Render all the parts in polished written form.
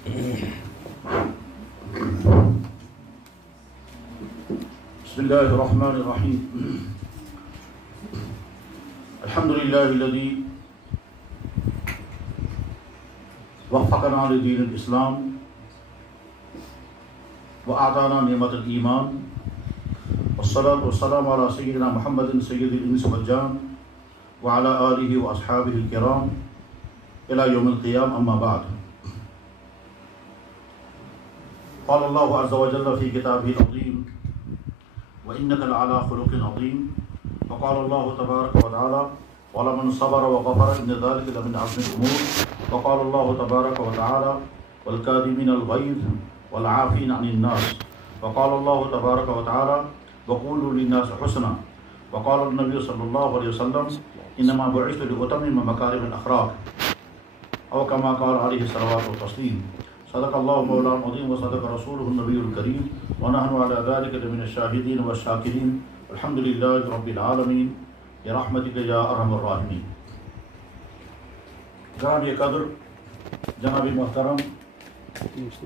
بسم الله الرحمن الرحيم. الحمد لله الذي وفقنا لدين الإسلام وأعطانا نعمة الإيمان، والصلاة والسلام على سيدنا محمد سيد الإنس والجان وعلى آله وأصحابه الكرام إلى يوم القيامة. أما بعد، قال الله عز وجل في كتابه العظيم: وإنك لعلى خلق عظيم. وقال الله تبارك وتعالى: ولمن صبر وغفر إن ذلك لمن عزم الأمور. وقال الله تبارك وتعالى: والكاظمين الغيظ والعافين عن الناس. وقال الله تبارك وتعالى: وقولوا للناس حسنا. وقال النبي صلى الله عليه وسلم: إنما بعثت لأتمم مكارم الأخلاق، أو كما قال عليه الصلاة والتسليم. صدق الله مولانا العظيم وصدق رسوله النبي الكريم، ونحن على ذلك من الشاهدين والشاكرين. الحمد لله رب العالمين برحمتك يا أرحم الراحمين. جناب قدر، جناب محترم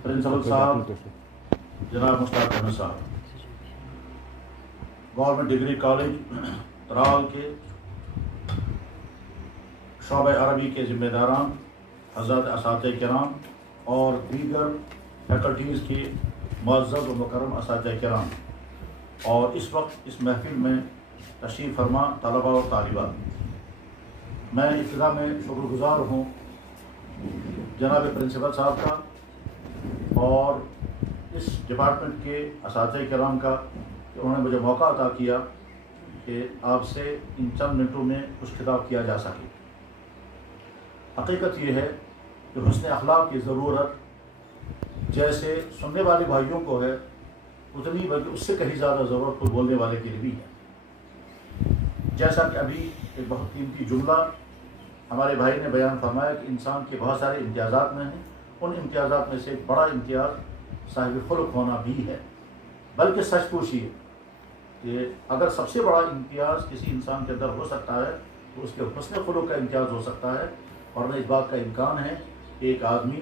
پرنسپل صاحب، جناب مشتاق احمد صاحب، گورنمنٹ ڈگری کالج ترال کے شعبہ عربی کے ذمہ داران، حضرات اساتذہ کرام اور دیگر فیکلٹیز کے معزز و مکرم اساتذہ کرام، اور اس وقت اس محفل میں تشریف فرما طلباء اور طالبات، میں ابتدا میں شکر گزار ہوں جناب پرنسپل صاحب کا اور اس ڈپارٹمنٹ کے اساتذہ کرام کا کہ انہوں نے مجھے موقع عطا کیا کہ آپ سے ان چند منٹوں میں کچھ خطاب کیا جا سکے۔ حقیقت یہ ہے کہ حسن اخلاق کی ضرورت جیسے سننے والے بھائیوں کو ہے، اتنی بلکہ اس سے کہیں زیادہ ضرورت کو بولنے والے کے لیے بھی ہے۔ جیسا کہ ابھی ایک بہت قیمتی جملہ ہمارے بھائی نے بیان فرمایا کہ انسان کے بہت سارے امتیازات میں ہیں، ان امتیازات میں سے ایک بڑا امتیاز صاحب خلق ہونا بھی ہے۔ بلکہ سچ پوچھیے کہ اگر سب سے بڑا امتیاز کسی انسان کے اندر ہو سکتا ہے تو اس کے حسن خلق کا امتیاز ہو سکتا ہے، ورنہ اس بات کا امکان ہے کہ ایک آدمی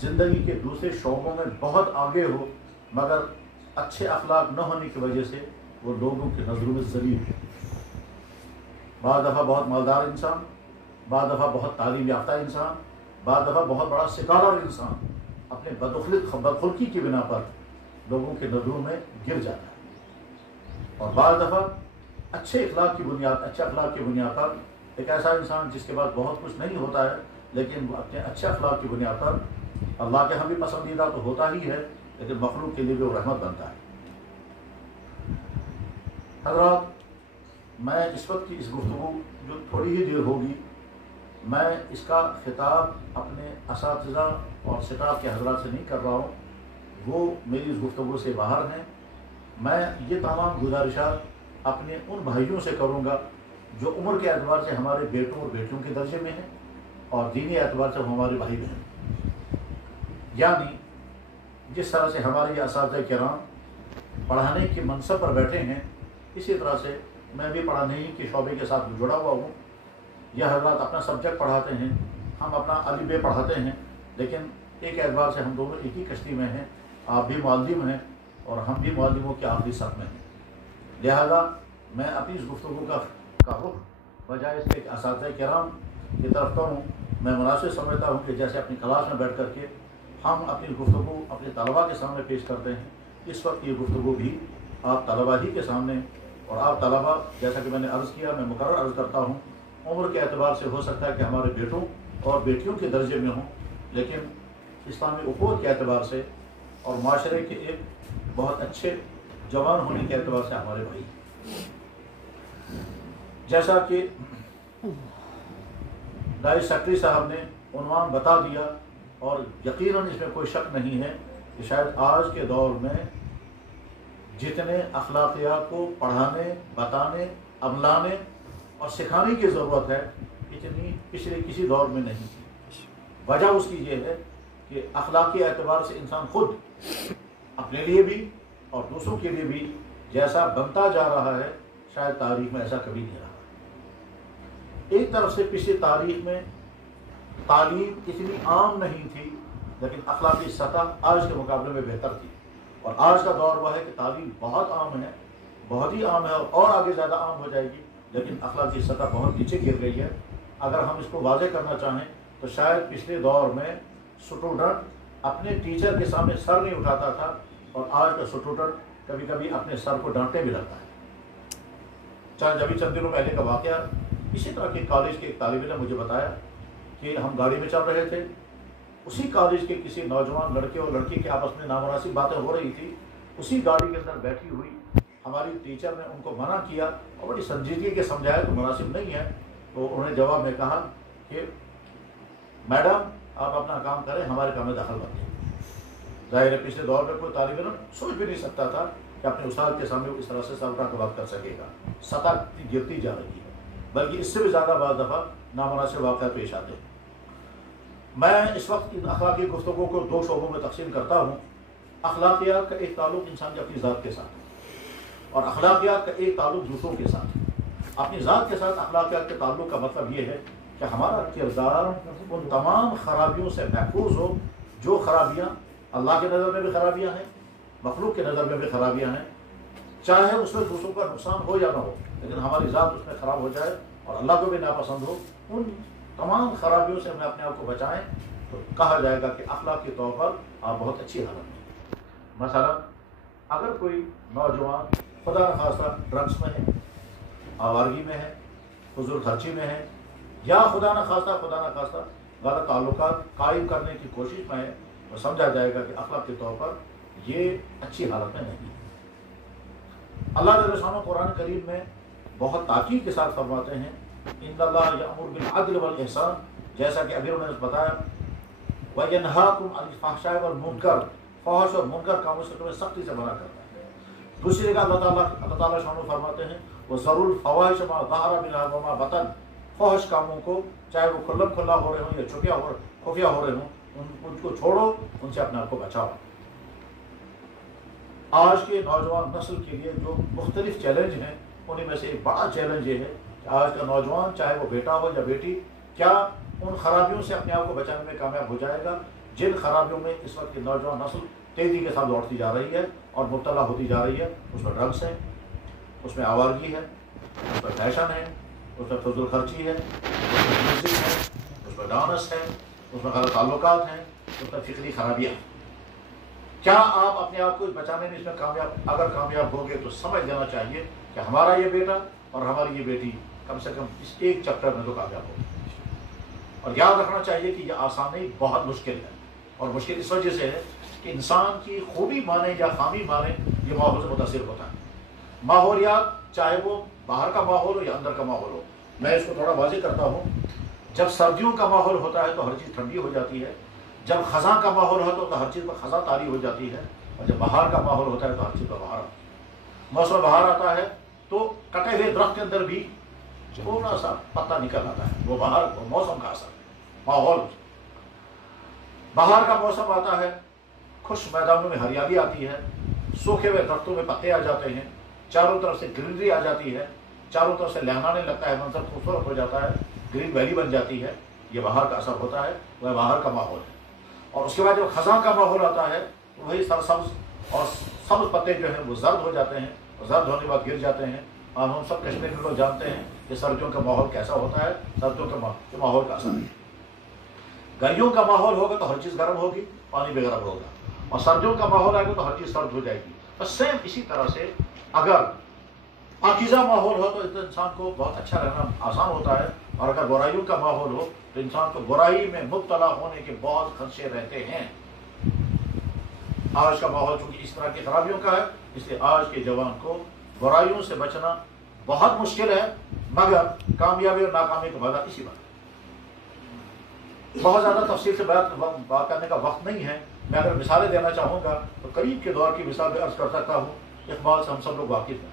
زندگی کے دوسرے شعبوں میں بہت آگے ہو مگر اچھے اخلاق نہ ہونے کی وجہ سے وہ لوگوں کی نظروں میں ذلیل ہے۔ بعض دفعہ بہت مالدار انسان، بعض دفعہ بہت تعلیم یافتہ انسان، بعض دفعہ بہت بڑا سکالر انسان اپنے بدخلقی کی بنا پر لوگوں کے نظروں میں گر جاتا ہے، اور بعض دفعہ اچھے اخلاق کی بنیاد پر ایک ایسا انسان جس کے پاس بہت کچھ نہیں ہوتا ہے لیکن وہ اپنے اچھے اخلاق کی بنیاد پر اللہ کے ہاں بھی پسندیدہ تو ہوتا ہی ہے لیکن مخلوق کے لیے بھی وہ رحمت بنتا ہے۔ حضرات، میں اس وقت کی اس گفتگو جو تھوڑی ہی دیر ہوگی، میں اس کا خطاب اپنے اساتذہ اور سٹاف کے حضرات سے نہیں کر رہا ہوں، وہ میری اس گفتگو سے باہر ہیں۔ میں یہ تمام گزارشات اپنے ان بھائیوں سے کروں گا جو عمر کے اعتبار سے ہمارے بیٹوں اور بیٹیوں کے درجے میں ہیں اور دینی اعتبار سے ہمارے بھائی بہن، یعنی جس طرح سے ہمارے یہ اساتذہ کرام پڑھانے کے منصب پر بیٹھے ہیں، اسی طرح سے میں بھی پڑھانے کے شعبے کے ساتھ جڑا ہوا ہوں۔ یہ حضرات اپنا سبجیکٹ پڑھاتے ہیں، ہم اپنا ا ب پڑھاتے ہیں، لیکن ایک اعتبار سے ہم دونوں ایک ہی کشتی میں ہیں۔ آپ بھی معلم ہیں اور ہم بھی معلموں کے آخری صف میں ہیں، لہذا میں اپنی اس گفتگو کا رخ بجائے اس کے اساتذہ کرام کی طرف کروں، میں مناسب سمجھتا ہوں کہ جیسے اپنی کلاس میں بیٹھ کر کے ہم اپنی گفتگو اپنے طلباء کے سامنے پیش کرتے ہیں، اس وقت یہ گفتگو بھی آپ طلباء ہی کے سامنے، اور آپ طلباء جیسا کہ میں نے عرض کیا، میں مقرر عرض کرتا ہوں، عمر کے اعتبار سے ہو سکتا ہے کہ ہمارے بیٹوں اور بیٹیوں کے درجے میں ہوں، لیکن اسلامی اخوت کے اعتبار سے اور معاشرے کے ایک بہت اچھے جوان ہونے کے اعتبار سے ہمارے بھائی، جیسا کہ ڈائٹ سیکرٹری صاحب نے عنوان بتا دیا، اور یقیناً اس میں کوئی شک نہیں ہے کہ شاید آج کے دور میں جتنے اخلاقیات کو پڑھانے، بتانے، عملانے اور سکھانے کی ضرورت ہے اتنی پچھلے کسی دور میں نہیں تھی۔ وجہ اس کی یہ ہے کہ اخلاقی اعتبار سے انسان خود اپنے لیے بھی اور دوسروں کے لیے بھی جیسا بنتا جا رہا ہے، شاید تاریخ میں ایسا کبھی نہیں رہا۔ ایک طرف سے پچھلی تاریخ میں تعلیم اتنی عام نہیں تھی لیکن اخلاقی سطح آج کے مقابلے میں بہتر تھی. اور آج کا دور وہ ہے کہ تعلیم بہت عام ہے، بہت ہی عام ہے اور آگے زیادہ عام ہو جائے گی، لیکن اخلاقی سطح بہت نیچے گر گئی ہے. اگر ہم اس کو واضح کرنا چاہیں تو شاید پچھلے دور میں اسٹوڈنٹ اپنے ٹیچر کے سامنے سر نہیں اٹھاتا تھا، اور آج کا اسٹوڈنٹ کبھی کبھی اپنے سر کو ڈانٹے بھی لگتا ہے. چند دنوں پہلے کا واقعہ، اسی طرح کے کالج کے ایک طالب علم نے مجھے بتایا کہ ہم گاڑی میں چل رہے تھے، اسی کالج کے کسی نوجوان لڑکے اور لڑکی کے آپس میں نامناسب باتیں ہو رہی تھی. اسی گاڑی کے اندر بیٹھی ہوئی ہماری ٹیچر نے ان کو منع کیا اور بڑی سنجیدگی کے سمجھایا تو مناسب نہیں ہے. تو انہوں نے جواب میں کہا کہ میڈم آپ اپنا کام کریں، ہمارے کام میں دخل مت دیں. ظاہر ہے پچھلے دور میں کوئی طالب علم سوچ بھی نہیں سکتا تھا کہ اپنے استاد کے سامنے اس طرح سے سر اٹھا کے بات کر سکے گا. سطح گرتی جا رہی ہے، بلکہ اس سے بھی زیادہ بعض دفعہ نامناسب واقعات پیش آتے ہیں. میں اس وقت ان اخلاقی گفتگو کو دو شعبوں میں تقسیم کرتا ہوں. اخلاقیات کا ایک تعلق انسان کی اپنی ذات کے ساتھ ہے، اور اخلاقیات کا ایک تعلق دوسروں کے ساتھ ہے. اپنی ذات کے ساتھ اخلاقیات کے تعلق کا مطلب یہ ہے کہ ہمارا کردار ان تمام خرابیوں سے محفوظ ہو جو خرابیاں اللہ کی نظر میں بھی خرابیاں ہیں، مخلوق کی نظر میں بھی خرابیاں ہیں. چاہے اس میں دوسروں کا نقصان ہو یا نہ ہو، لیکن ہماری ذات اس میں خراب ہو جائے اور اللہ کو بھی ناپسند ہو. ان تمام خرابیوں سے ہمیں اپنے آپ کو بچائیں تو کہا جائے گا کہ اخلاق کے طور پر آپ بہت اچھی حالت میں. مثلا اگر کوئی نوجوان خدا نخواستہ ڈرگس میں ہے، آوارگی میں ہے، فضول خرچی میں ہے، یا خدا نخواستہ غلط تعلقات قائم کرنے کی کوشش میں ہے، تو سمجھا جائے گا کہ اخلاق کے طور پر یہ اچھی حالت میں نہیں ہے. اللہ تعالیٰ رسول قرآن کریم میں بہت تاکید کے ساتھ فرماتے ہیں ان اللہ یأمر بالعدل والإحسان، جیسا کہ ابھی انہوں نے بتایا وَيَنْهَاكُمْ عَنِ الْفَحْشَاءِ وَالْمُنکَرِ، فحش اور منکر کاموں سے تمہیں سختی سے منع کرتا ہے. دوسری جگہ اللہ تعالیٰ شان فرماتے ہیں وَذَرُوا الْفَوَاحِشَ مَا ظَهَرَ مِنْهَا وَمَا بَطَنَ، فحش کاموں کو چاہے وہ کھلم کھلا ہو رہے ہوں یا خفیہ ہو رہے ہوں، ان کو چھوڑو، ان سے اپنے آپ کو بچاؤ. آج کے نوجوان نسل کے لیے جو مختلف چیلنج ہیں، انہیں میں سے ایک بڑا چیلنج یہ ہے کہ آج کا نوجوان چاہے وہ بیٹا ہو یا بیٹی، کیا ان خرابیوں سے اپنے آپ کو بچانے میں کامیاب ہو جائے گا جن خرابیوں میں اس وقت کی نوجوان نسل تیزی کے ساتھ دوڑتی جا رہی ہے اور مبتلا ہوتی جا رہی ہے. اس میں ڈرگس ہے، اس میں آوارگی ہے، اس میں فیشن ہے، اس میں فضول خرچی ہے، اس میں میوزک ہے، اس میں ڈانس ہے، اس میں غلط تعلقات ہیں، اس میں فکری خرابیاں. کیا آپ اپنے آپ کو بچانے میں اس میں اگر کامیاب ہوگے تو سمجھ لینا چاہیے کہ ہمارا یہ بیٹا اور ہماری یہ بیٹی کم سے کم اس ایک چیپٹر میں تو کامیاب ہوگی. اور یاد رکھنا چاہیے کہ یہ آسان نہیں، بہت مشکل ہے، اور مشکل اس وجہ سے ہے کہ انسان کی خوبی مانے یا خامی مانے یہ ماحول سے متاثر ہوتا ہے. ماحولیات چاہے وہ باہر کا ماحول ہو یا اندر کا ماحول ہو. میں اس کو تھوڑا واضح کرتا ہوں. جب سردیوں کا ماحول ہوتا ہے تو ہر چیز ٹھنڈی ہو جاتی ہے، جب خزاں کا ماحول ہوتا ہے تو ہر چیز پر خزاں طاری ہو جاتی ہے، اور جب بہار کا ماحول ہوتا ہے تو ہر چیز پر بہار آتی ہے. موسم بہار آتا ہے تو کٹے ہوئے درخت کے اندر بھی تھوڑا سا پتا نکل آتا ہے، وہ بہار موسم کا اثر ماحول. بہار کا موسم آتا ہے، خشک میدانوں میں ہریالی آتی ہے، سوکھے ہوئے درختوں میں پتے آ جاتے ہیں، چاروں طرف سے گرینری آ جاتی ہے، چاروں طرف سے لہرانے لگتا ہے، منظر خوبصورت ہو جاتا ہے، گرین ویلی بن جاتی ہے. یہ بہار کا اثر ہوتا ہے، وہ بہار کا ماحول ہے. اور اس کے بعد جب خزاں کا ماحول آتا ہے تو وہی سرسبز اور سبز پتے جو ہیں وہ زرد ہو جاتے ہیں، اور زرد ہونے کے بعد گر جاتے ہیں. اور ہم سب کشمیر کے لوگ جانتے ہیں کہ سردیوں کا ماحول کیسا ہوتا ہے. سردیوں کا ماحول کا اثر ہے. گرمیوں کا ماحول ہوگا تو ہر چیز گرم ہوگی، پانی بے گرم ہوگا، اور سردیوں کا ماحول آئے گا تو ہر چیز سرد ہو جائے گی. بس سیم اسی طرح سے اگر پاکیزہ ماحول ہو تو انسان کو بہت اچھا رہنا آسان ہوتا ہے، اور اگر برائیوں کا ماحول ہو تو انسان کو برائی میں مبتلا ہونے کے بہت خدشے رہتے ہیں. آج کا ماحول چونکہ اس طرح کی خرابیوں کا ہے، اس لیے آج کے جوان کو برائیوں سے بچنا بہت مشکل ہے، مگر کامیابی اور ناکامی کا وعدہ اسی بات. بہت زیادہ تفصیل سے بات کرنے کا وقت نہیں ہے. میں اگر مثالیں دینا چاہوں گا تو قریب کے دور کی مثال میں عرض کر سکتا ہوں. اقبال سے ہم سب لوگ واقف ہیں.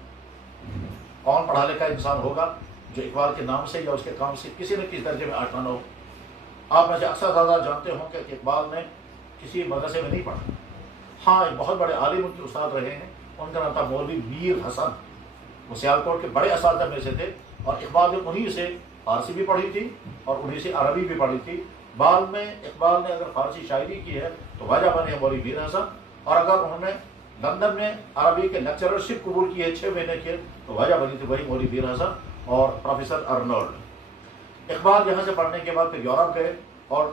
کون پڑھا لکھا انسان ہوگا جو اقبال کے نام سے یا اس کے کام سے کسی نہ کسی درجے میں آشنا نہ ہو؟ آپ میں سے اکثر زیادہ جانتے ہوں کہ اقبال نے کسی مدرسے میں نہیں پڑھا. ہاں ایک بہت بڑے عالم ان کے استاد رہے ہیں، ان کا نام تھا مولوی میر حسن. وہ سیالکوٹ کے بڑے اساتذہ میں سے تھے، اور اقبال نے انہی سے فارسی بھی پڑھی تھی اور انہی سے عربی بھی پڑھی تھی. بعد میں اقبال نے اگر فارسی شاعری کی ہے تو وجہ بنے مولوی میر حسن، اور اگر انہوں نے لندن میں عربی کے لیکچررشپ قبول کی ہے 6 مہینے کے تو وجہ بنی تھی وہی مولوی میر حسن اور پروفیسر ارنولڈ۔ اقبال یہاں سے پڑھنے کے بعد پھر یورپ گئے اور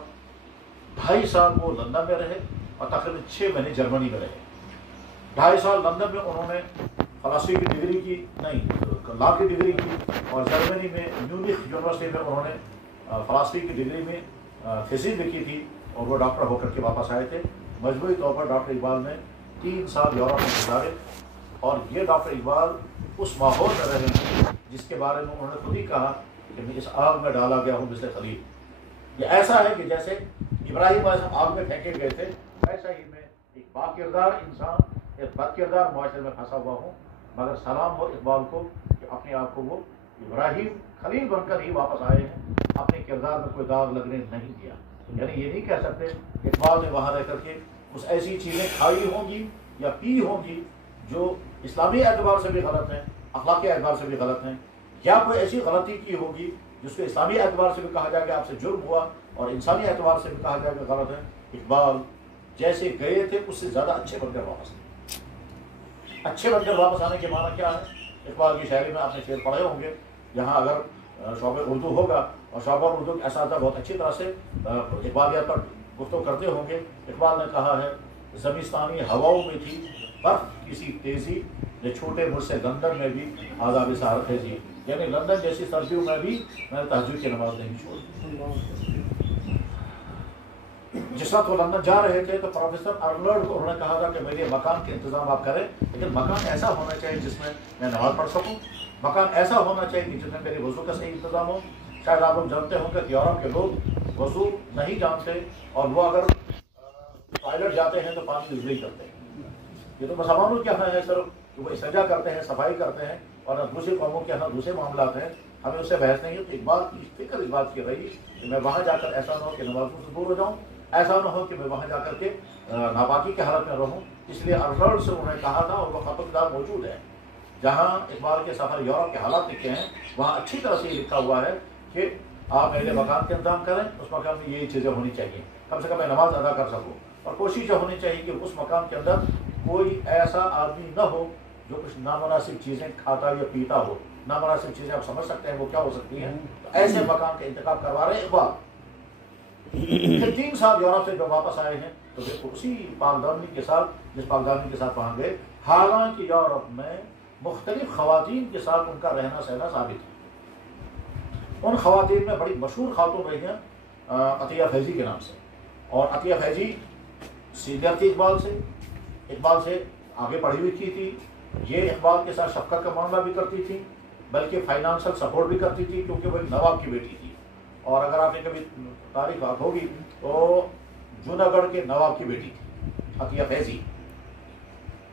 2.5 سال وہ لندن میں رہے اور تقریباً 6 مہینے جرمنی میں رہے۔ 2.5 سال لندن میں انہوں نے فلسفی کی ڈگری کی، نہیں لا کی ڈگری کی، اور جرمنی میں میونخ یونیورسٹی میں انہوں نے فلسفی کی ڈگری میں تھیسس بھی کی تھی، اور وہ ڈاکٹر ہو کر کے واپس آئے تھے۔ مجموعی طور پر ڈاکٹر اقبال نے 3 سال یورپ میں گزارے، اور یہ ڈاکٹر اقبال اس ماحول میں رہے ہیں جس کے بارے میں انہوں نے خود ہی کہا کہ میں اس آگ میں ڈالا گیا ہوں مثل خلیل۔ یہ ایسا ہے کہ جیسے ابراہیم علیہ السلام آگ میں پھینکے گئے تھے، ایسا ہی میں ایک با کردار انسان، ایک بد کردار معاشرے میں پھنسا ہوا ہوں، مگر سلام ہو اقبال کو کہ اپنے آپ کو وہ ابراہیم خلیل بن کر ہی واپس آئے ہیں، اپنے کردار میں کوئی داغ لگنے نہیں دیا۔ یعنی یہ نہیں کہہ سکتے اقبال نے وہاں رہ کر کے کچھ ایسی چیزیں کھائی ہوں گی یا پی ہوں گی جو اسلامی اعتبار سے بھی غلط ہیں، اخلاقی اعتبار سے بھی غلط ہیں، یا کوئی ایسی غلطی کی ہوگی جس کو اسلامی اعتبار سے بھی کہا جائے گا آپ سے جرم ہوا، اور انسانی اعتبار سے بھی کہا جائے گا غلط ہے۔ اقبال جیسے گئے تھے اس سے زیادہ اچھے بن کر واپس آئے۔ اچھے بن کر واپس آنے کے معنی کیا ہے؟ اقبال کی شاعری میں آپ نے شعر پڑھے ہوں گے، یہاں اگر شعبہ اردو ہوگا اور شعبہ اردو کے اساتذہ بہت اچھی طرح سے اقبالیات پر گفتگو کرتے ہوں گے، اقبال نے کہا ہے زمستانی ہواؤں میں تھی برف کسی تیزی، جو چھوٹے مجھ سے لندن میں بھی آداب سحر خیزی، یعنی لندن جیسی سردیوں میں بھی میں نے تہجد کی نماز نہیں چھوڑی۔ جس وقت وہ لندن جا رہے تھے تو پروفیسر ارنولڈ کو انہوں نے کہا تھا کہ میرے مکان کے انتظام آپ کریں، لیکن مکان ایسا ہونا چاہیے جس میں میں نماز پڑھ سکوں، مکان ایسا ہونا چاہیے کہ جس میں میرے وضو کا صحیح انتظام ہو۔ شاید آپ لوگ جانتے ہوں کہ یورپ کے لوگ وضو نہیں جانتے، اور وہ اگر ٹوائلٹ جاتے ہیں تو پانی یوز نہیں کرتے ہیں۔ یہ تو مسلمانوں کے یہاں ہے صرف کہ وہ استنجا کرتے ہیں، صفائی کرتے ہیں، اور دوسری قوموں کے یہاں دوسرے معاملات ہیں، ہمیں اس سے بحث نہیں ہے۔ تو اقبال کی فکر اس بات کی رہی کہ میں وہاں جا کر ایسا نہ ہو کہ نمازوں سے دور ہو جاؤں، ایسا نہ ہو کہ میں وہاں جا کر کے ناپاکی کی حالت میں رہوں۔ اس لیے ارنولڈ سے انہوں نے کہا تھا، اور وہ خط کتاب موجود ہے جہاں اقبال کے سفر یورپ کے حالات لکھے ہیں، وہاں اچھی طرح سے یہ لکھا ہوا ہے کہ آپ میرے مکان کے انتظام کریں، اس مکان میں یہی چیزیں ہونی چاہیے، کم سے کم میں نماز ادا کر سکوں، اور کوشش ہونی چاہیے کہ اس مکان کے اندر کوئی ایسا آدمی نہ ہو جو کچھ نامناسب چیزیں کھاتا یا پیتا ہو۔ نامناسب چیزیں آپ سمجھ سکتے ہیں وہ کیا ہو سکتی ہیں، تو ایسے مکان کا انتخاب کروا رہے ہیں اقبال۔ پھر 3 سال یورپ سے جب واپس آئے ہیں تو پھر اسی پاکدامنی کے ساتھ، جس پاکدامنی کے ساتھ وہاں گئے، حالانکہ یورپ میں مختلف خواتین کے ساتھ ان کا رہنا سہنا ثابت ہے۔ ان خواتین میں بڑی مشہور خاتون رہی ہیں عطیہ فیضی کے نام سے، اور عطیہ فیضی سینئر تھی اقبال سے آگے پڑھی ہوئی تھی، یہ اقبال کے ساتھ شفقت کا معاملہ بھی کرتی تھی، بلکہ فائنانشل سپورٹ بھی کرتی تھی، کیونکہ وہ ایک نواب کی بیٹی تھی۔ اور اگر آپ نے کبھی تاریخ یاد ہوگی تو جوناگڑھ کے نواب کی بیٹی تھی عطیہ فیضی،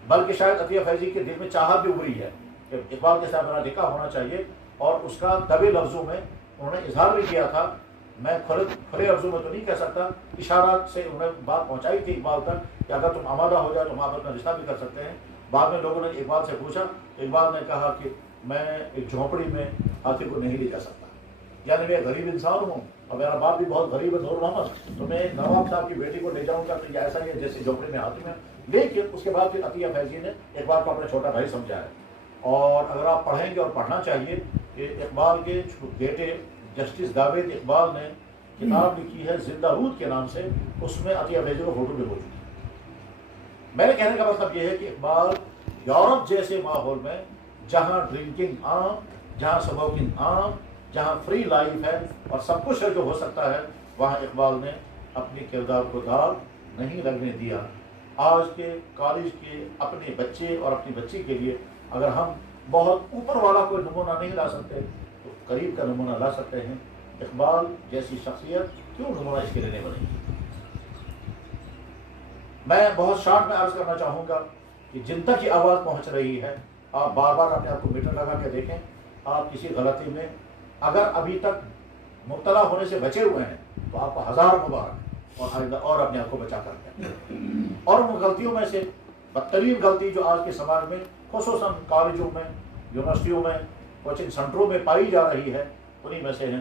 بلکہ شاید عطیہ فیضی کے دل میں چاہت بھی ہوئی ہے کہ اقبال کے ساتھ میرا نکاح ہونا چاہیے، اور اس کا دبے لفظوں میں انہوں نے اظہار بھی کیا تھا۔ میں کھلے لفظوں میں تو نہیں کہہ سکتا، اشارات سے انہوں نے بات پہنچائی تھی اقبال تک کہ اگر تم آمادہ ہو جائے تو ہم آپس میں رشتہ بھی کر سکتے ہیں۔ بعد میں لوگوں نے اقبال سے پوچھا، اقبال نے کہا کہ میں ایک جھونپڑی میں ہاتھی کو نہیں لے جا سکتا، یعنی میں غریب انسان ہوں اور میرا باپ بھی بہت غریب ہے نور محمد، تو میں نواب صاحب کی بیٹی کو لے جاؤں گا تو یہ ایسا ہی ہے جیسے جھونپڑی میں ہاتھی میں۔ لیکن اس کے بعد پھر عطیہ فیضی نے اقبال کو اپنا چھوٹا بھائی سمجھا ہے، اور اگر آپ پڑھیں گے اور پڑھنا چاہیے کہ اقبال کے بیٹے جسٹس جاوید اقبال نے کتاب لکھی ہے زندہ رود کے نام سے، اس میں عطیہ فیضی کا فوٹو بھی موجود ہے۔ میرے کہنے کا مطلب یہ ہے کہ اقبال یورپ جیسے ماحول میں جہاں ڈرنکنگ عام، جہاں اسموکنگ عام، جہاں فری لائف ہے اور سب کچھ ہے جو ہو سکتا ہے، وہاں اقبال نے اپنے کردار کو داغ نہیں لگنے دیا۔ آج کے کالج کے اپنے بچے اور اپنی بچی کے لیے اگر ہم بہت اوپر والا کوئی نمونہ نہیں لا سکتے تو قریب کا نمونہ لا سکتے ہیں۔ اقبال جیسی شخصیت کیوں نمونہ اس کے لیے نہیں بنے گی؟ میں بہت شارٹ میں عرض کرنا چاہوں گا کہ جن تک یہ آواز پہنچ رہی ہے، آپ بار بار اپنے آپ کو میٹر لگا کے دیکھیں، آپ کسی غلطی میں اگر ابھی تک مبتلا ہونے سے بچے ہوئے ہیں تو آپ کو 1000 مبارک، اور آئندہ اور اپنے آپ کو بچا کر کے، اور ان غلطیوں میں سے بدترین غلطی جو آج کے سماج میں خصوصاً کالجوں میں، یونیورسٹیوں میں، کوچنگ سینٹروں میں پائی جا رہی ہے، انہی میں سے ہیں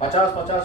50-50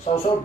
100-100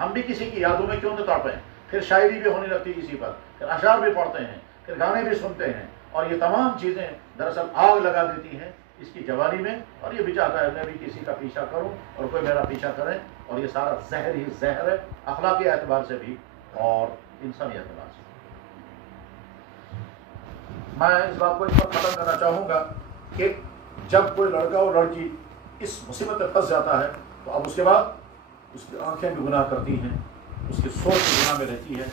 ہم بھی کسی کی یادوں میں کیوں نہ تڑپیں. پھر شاعری بھی ہونے لگتی اسی پر, پھر اشعار بھی پڑھتے ہیں, پھر گانے بھی سنتے ہیں, اور یہ تمام چیزیں دراصل آگ لگا دیتی ہیں اس کی جوانی میں. اور یہ بھی چاہتا ہے میں بھی کسی کا پیچھا کروں اور کوئی میرا پیچھا کرے, اور یہ سارا زہر ہی زہر ہے, اخلاقی اعتبار سے بھی اور انسانی اعتبار سے. میں اس بات کو اس پر ختم کرنا چاہوں گا کہ جب کوئی لڑکا اور لڑکی اس مصیبت میں پھنس جاتا ہے تو اب اس کے بعد اس کی آنکھیں بھی گناہ کرتی ہیں, اس کی سوچ بھی گناہ میں رہتی ہے,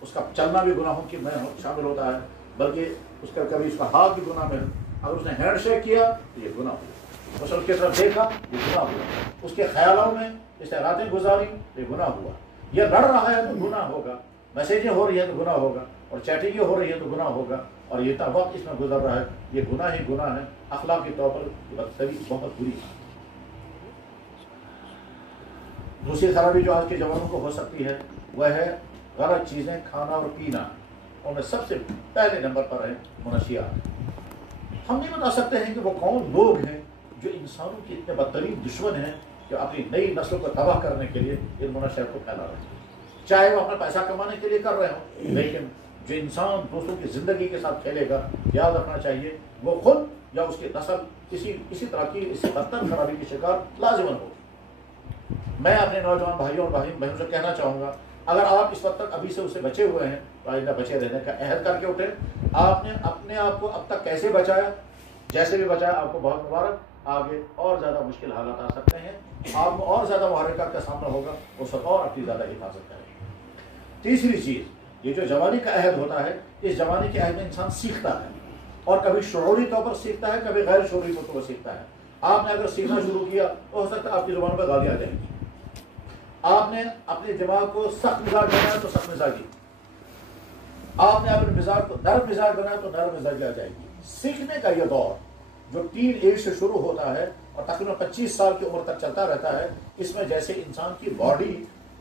اس کا چلنا بھی گناہوں کی میں شامل ہوتا ہے, بلکہ اس کا کبھی اس کا ہاتھ بھی گناہ میں. اگر اس نے ہینڈ شیک کیا تو یہ گناہ ہوا, اس کی طرف دیکھا یہ گناہ ہوا, اس کے خیالوں میں اس نے راتیں گزاری تو یہ گناہ ہوا, یہ لڑ رہا ہے تو گناہ ہوگا, میسیجیں ہو رہی ہیں تو گناہ ہوگا, اور چیٹنگیں ہو رہی ہیں تو گناہ ہوگا, اور یہ اتنا وقت اس میں گزر رہا ہے, یہ گناہ ہی گناہ ہے. اخلاقی طور پر یہ بدتری بہت بری ہے. دوسری خرابی جو آج کے جوانوں کو ہو سکتی ہے وہ ہے غلط چیزیں کھانا اور پینا, اور میں سب سے پہلے نمبر پر ہے منشیات. ہم نہیں بتا سکتے ہیں کہ وہ کون لوگ ہیں جو انسانوں کے اتنے بدترین دشمن ہیں جو اپنی نئی نسلوں کو تباہ کرنے کے لیے ان منشیات کو پھیلا رہے ہیں, چاہے وہ اپنا پیسہ کمانے کے لیے کر رہے ہوں, لیکن جو انسان دوسروں کی زندگی کے ساتھ کھیلے گا, یاد رکھنا چاہیے وہ خود یا اس کی نسل کسی طرح کی اس سے بدتر خرابی کی شکار لازماً ہوگی. میں اپنے نوجوان بھائیوں اور بہنوں سے کہنا چاہوں گا, اگر آپ اس وقت تک ابھی سے اسے بچے ہوئے ہیں تو آئندہ بچے رہنے کا عہد کر کے اٹھیں. آپ نے اپنے آپ کو اب تک کیسے بچایا, جیسے بھی بچایا آپ کو بہت مبارک. آگے اور زیادہ مشکل حالات آ سکتے ہیں, آپ کو اور زیادہ محرکات کا سامنا ہوگا, اس وقت اور اپنی زیادہ حفاظت کریں. تیسری چیز, یہ جو جوانی کا عہد ہوتا ہے, اس جوانی کے عہد میں انسان سیکھتا ہے, اور کبھی شعوری طور پر سیکھتا ہے, کبھی غیر شعوری طور پر سیکھتا ہے. آپ نے اگر سیکھنا شروع کیا تو ہو سکتا ہے آپ کی زبان پہ گالیاں آ جائیں گی. آپ نے اپنے دماغ کو سخت مزاج بنایا تو سخت مزاجی, آپ نے اپنے مزاج کو نرم مزاج بنایا تو نرم مزاجی آ جائے گی. سیکھنے کا یہ دور جو 3 ایج سے شروع ہوتا ہے اور تقریباً 25 سال کی عمر تک چلتا رہتا ہے, اس میں جیسے انسان کی باڈی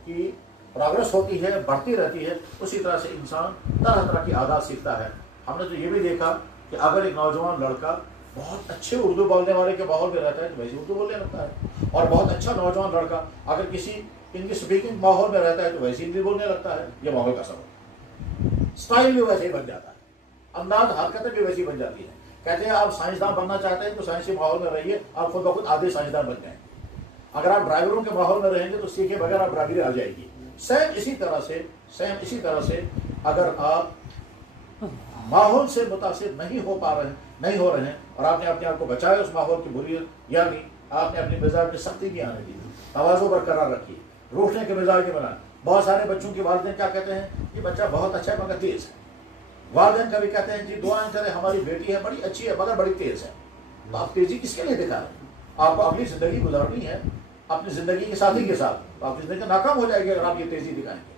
کی پروگرس ہوتی ہے, بڑھتی رہتی ہے, اسی طرح سے انسان طرح طرح کی عادات سیکھتا ہے. ہم نے تو یہ بھی دیکھا کہ اگر ایک نوجوان لڑکا بہت اچھے اردو بولنے والے کے ماحول میں رہتا ہے تو ویسے اردو بولنے لگتا ہے, اور بہت اچھا نوجوان لڑکا اگر کسی انگلش اسپیکنگ ماحول میں رہتا ہے تو ویسے انگلش بولنے لگتا ہے. یہ ماحول کا سبب, اسٹائل بھی ویسے ہی بن جاتا ہے, انداز حرکتیں بھی ویسی بن جاتی ہیں. کہتے ہیں آپ سائنسدان بننا چاہتے ہیں تو سائنسی ماحول میں رہیے, آپ خود بخود آدھے سائنسدان بن جائیں. اگر آپ ڈرائیوروں کے ماحول میں رہیں گے تو سیکھے بغیر آپ ڈرائیوری آ جائے گی. سیم اسی طرح سے اگر آپ ماحول سے متاثر نہیں ہو رہے ہیں اور آپ نے اپنے آپ کو بچایا اس ماحول کی بری, یعنی آپ نے اپنے مزاج میں سختی نہیں آنے دی, توازن برقرار رکھی, روٹنے کے مزاج کے بنائے. بہت سارے بچوں کے والدین کیا کہتے ہیں, یہ بچہ بہت اچھا ہے مگر تیز ہے. والدین کبھی کہتے ہیں جی دعائیں کریں ہماری بیٹی ہے بڑی اچھی ہے مگر بڑی تیز ہے. تو آپ تیزی کس کے لیے دکھا رہے ہیں؟ آپ کو اپنی زندگی گزارنی ہے اپنی زندگی کے ساتھی کے ساتھ, تو آپ کی زندگی ناکام ہو جائے گی اگر آپ یہ تیزی دکھائیں گے.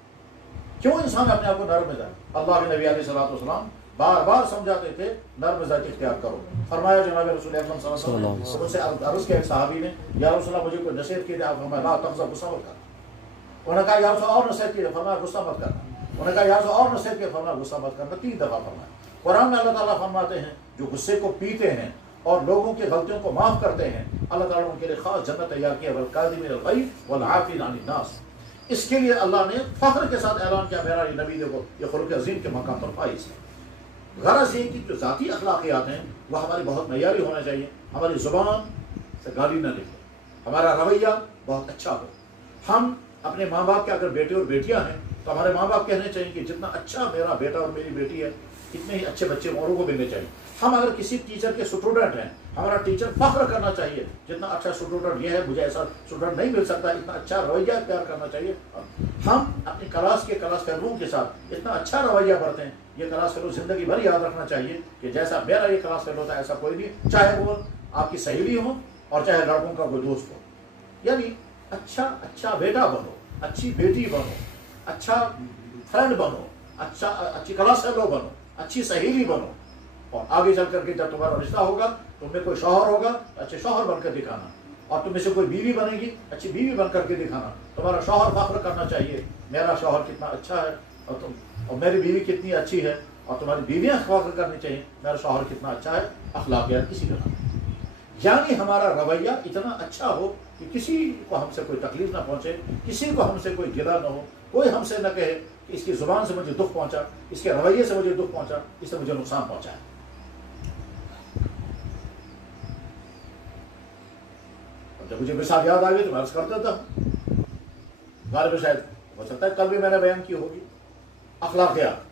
کیوں انسان اپنے آپ کو نرم مزاج, اللہ کے نبی علیہ الصلوۃ والسلام بار بار سمجھاتے تھے نرم مزاج اختیار کرو. فرمایا جناب رسول اکرم صلی اللہ علیہ وسلم ان سے عرض کیا ایک صحابی نے, یا رسول اللہ مجھے کوئی نصیحت کی, آپ فرمایا لا تغضب, غصہ مت کرنا. انہوں نے کہا یا رسول اور نصیحت کی, فرمایا غصہ مت کرنا. انہوں نے کہا یا رسول اور نصیحت کی, فرمایا غصہ مت کرنا. 3 دفعہ فرمایا. قرآن میں اللہ تعالیٰ فرماتے ہیں جو غصے کو پیتے ہیں اور لوگوں کی غلطیوں کو معاف کرتے ہیں, اللہ تعالیٰ ان کے لیے خاص جنت تیار کیا, والکاظمین الغیظ والعافین عن الناس. اس کے لیے اللہ نے فخر کے ساتھ اعلان کیا, میرا یہ نبی دیکھو یہ خلق عظیم کے مقام پر فائز ہے. غرض یہ کہ جو ذاتی اخلاقیات ہیں وہ ہماری بہت معیاری ہونا چاہیے. ہماری زبان سے گالی نہ نکلے, ہمارا رویہ بہت اچھا ہو. ہم اپنے ماں باپ کے اگر بیٹے اور بیٹیاں ہیں تو ہمارے ماں باپ کہنے چاہیے کہ جتنا اچھا میرا بیٹا اور میری بیٹی ہے اتنے ہی اچھے بچے اوروں کو ملنے چاہیے. ہم اگر کسی ٹیچر کے اسٹوڈنٹ ہیں, ہمارا ٹیچر فخر کرنا چاہیے جتنا اچھا اسٹوڈنٹ یہ ہے, مجھے ایسا اسٹوڈنٹ نہیں مل سکتا, اتنا اچھا رویہ اختیار کرنا چاہیے. ہم اپنی کلاس فیلوؤں کے ساتھ اتنا اچھا رویہ برتیں, یہ کلاس فیلو زندگی بھر یاد رکھنا چاہیے کہ جیسا میرا یہ کلاس فیلو ہوتا ہے ایسا کوئی نہیں, چاہے وہ آپ کی سہیلی ہو اور چاہے لڑکوں کا کوئی دوست ہو. یعنی اچھا بیٹا بنو, اچھی بیٹی بنو, اچھا فرینڈ بنو, اچھی کلاس فیلو بنو, اچھی سہیلی بنو, اور آگے چل کر کے جب تمہارا رشتہ ہوگا, تم میں کوئی شوہر ہوگا تو اچھے شوہر بن کر دکھانا, اور تم میں سے کوئی بیوی بنے گی اچھی بیوی بن کر کے دکھانا. تمہارا شوہر فخر کرنا چاہیے میرا شوہر کتنا اچھا ہے, اور میری بیوی کتنی اچھی ہے, اور تمہاری بیویاں فخر کرنی چاہیے میرا شوہر کتنا اچھا ہے. اخلاقیات اسی طرح, یعنی ہمارا رویہ اتنا اچھا ہو کہ کسی کو ہم سے کوئی تکلیف نہ پہنچے، کسی کو ہم سے کوئی گلا نہ ہو، کوئی ہم سے نہ کہے کہ اس کی زبان سے مجھے دکھ پہنچا، اس کے رویے سے مجھے دکھ پہنچا، اس سے مجھے نقصان پہنچا ہے۔ جب مجھے مثال یاد آ گئی تو میں عرض کر دیتا ہوں، غالب شاید ہو سکتا ہے کل بھی میں نے بیان کی ہوگی۔ اخلاقیات،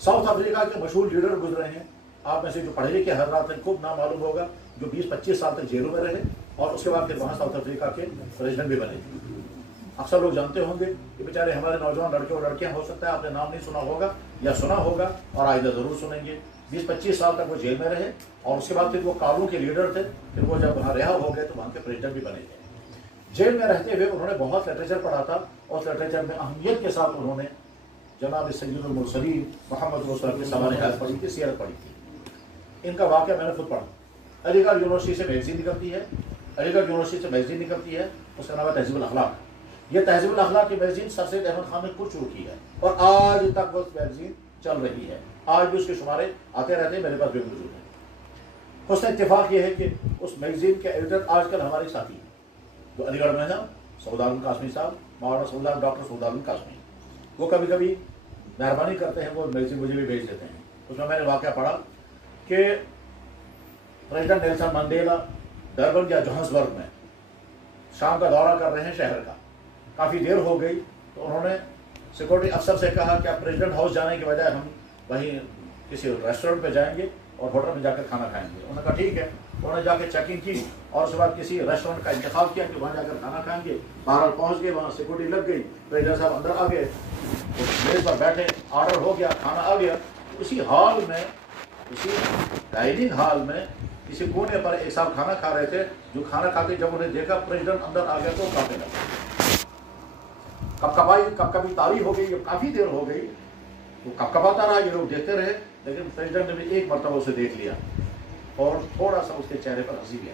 ساؤتھ افریقہ کے مشہور لیڈر گزرے ہیں، آپ میں سے جو پڑھے لکھے حضرات ہیں خوب نام معلوم ہوگا، جو 20-25 سال تک جیلوں میں رہے اور اس کے بعد پھر وہاں ساؤتھ افریقہ کے پریزیڈنٹ بھی بنے۔ اکثر لوگ جانتے ہوں گے کہ بیچارے ہمارے نوجوان لڑکے اور لڑکیاں ہو سکتا ہے آپ نے نام نہیں سنا ہوگا یا سنا ہوگا اور آئندہ ضرور سنیں گے۔ 20-25 سال تک وہ جیل میں رہے اور اس کے بعد پھر وہ کابو کے لیڈر تھے، پھر وہ جب وہاں رہا ہو گئے تو وہاں کے پریزیڈنٹ بھی بنے تھے۔ جیل میں رہتے ہوئے انہوں نے بہت لٹریچر پڑھا تھا اور اس لٹریچر میں اہمیت کے ساتھ انہوں نے جناب سید المرسلین محمد رسول کی سوانح حیات پڑھی تھی، سیرت پڑھی تھی۔ ان کا واقعہ میں نے خود پڑھا۔ علی گڑھ یونیورسٹی سے میگزین نکلتی ہے، علی گڑھ یونیورسٹی سے میگزین نکلتی ہے، اس کا نام ہے تہذیب الاخلاق۔ یہ تہذیب الاخلاق کی میگزین سر سید احمد خان نے خود شروع کی ہے اور آج تک وہ میگزین چل رہی ہے، آج بھی اس کے شمارے آتے رہتے ہیں، میرے پاس بھی موجود ہے۔ حسن اتفاق یہ ہے کہ اس میگزین کے ایڈیٹر آج کل ہمارے ساتھی ہیں جو علی گڑھ میں ہیں، سعود عالم قاسمی صاحب، مولانا ڈاکٹر سعود عالم قاسمی۔ وہ کبھی کبھی مہربانی کرتے ہیں، وہ میگزین مجھے بھی بھیج دیتے ہیں۔ اس میں نے واقعہ پڑھا کہ پریزیڈنٹ نیلسن منڈیلا ڈربن یا جوہانسبرگ میں شام کا دورہ کر رہے ہیں شہر کا، کافی دیر ہو گئی تو انہوں نے سیکورٹی افسر سے کہا کہ آپ پریزیڈنٹ ہاؤس جانے کے بجائے ہم وہیں کسی ریسٹورینٹ پہ جائیں گے اور ہوٹل میں جا کر کھانا کھائیں گے۔ انہوں نے کہا ٹھیک ہے، انہوں نے جا کے چیکنگ کی اور اس کے بعد کسی ریسٹورینٹ کا انتخاب کیا کہ وہاں جا کر کھانا کھائیں گے۔ بہرحال پہنچ گئے، وہاں سیکورٹی لگ گئی، پریزیڈنٹ صاحب اندر آ گئے، میز پر بیٹھے، آرڈر ہو گیا، کھانا آ گیا۔ اسی ہال میں، اسی ڈائننگ ہال میں کسی کونے پر ایک صاحب کھانا کھا رہے تھے، جو کھانا کھاتے جب انہیں دیکھا پریزیڈنٹ اندر آ گیا تو کھانے لگا۔ کب تاری ہو گئی، کافی دیر ہو گئی، وہ کپکپاتا رہا، یہ لوگ دیکھتے رہے، لیکن پریزیڈنٹ نے بھی ایک مرتبہ اسے دیکھ لیا اور تھوڑا سا اس کے چہرے پر ہنسی گیا۔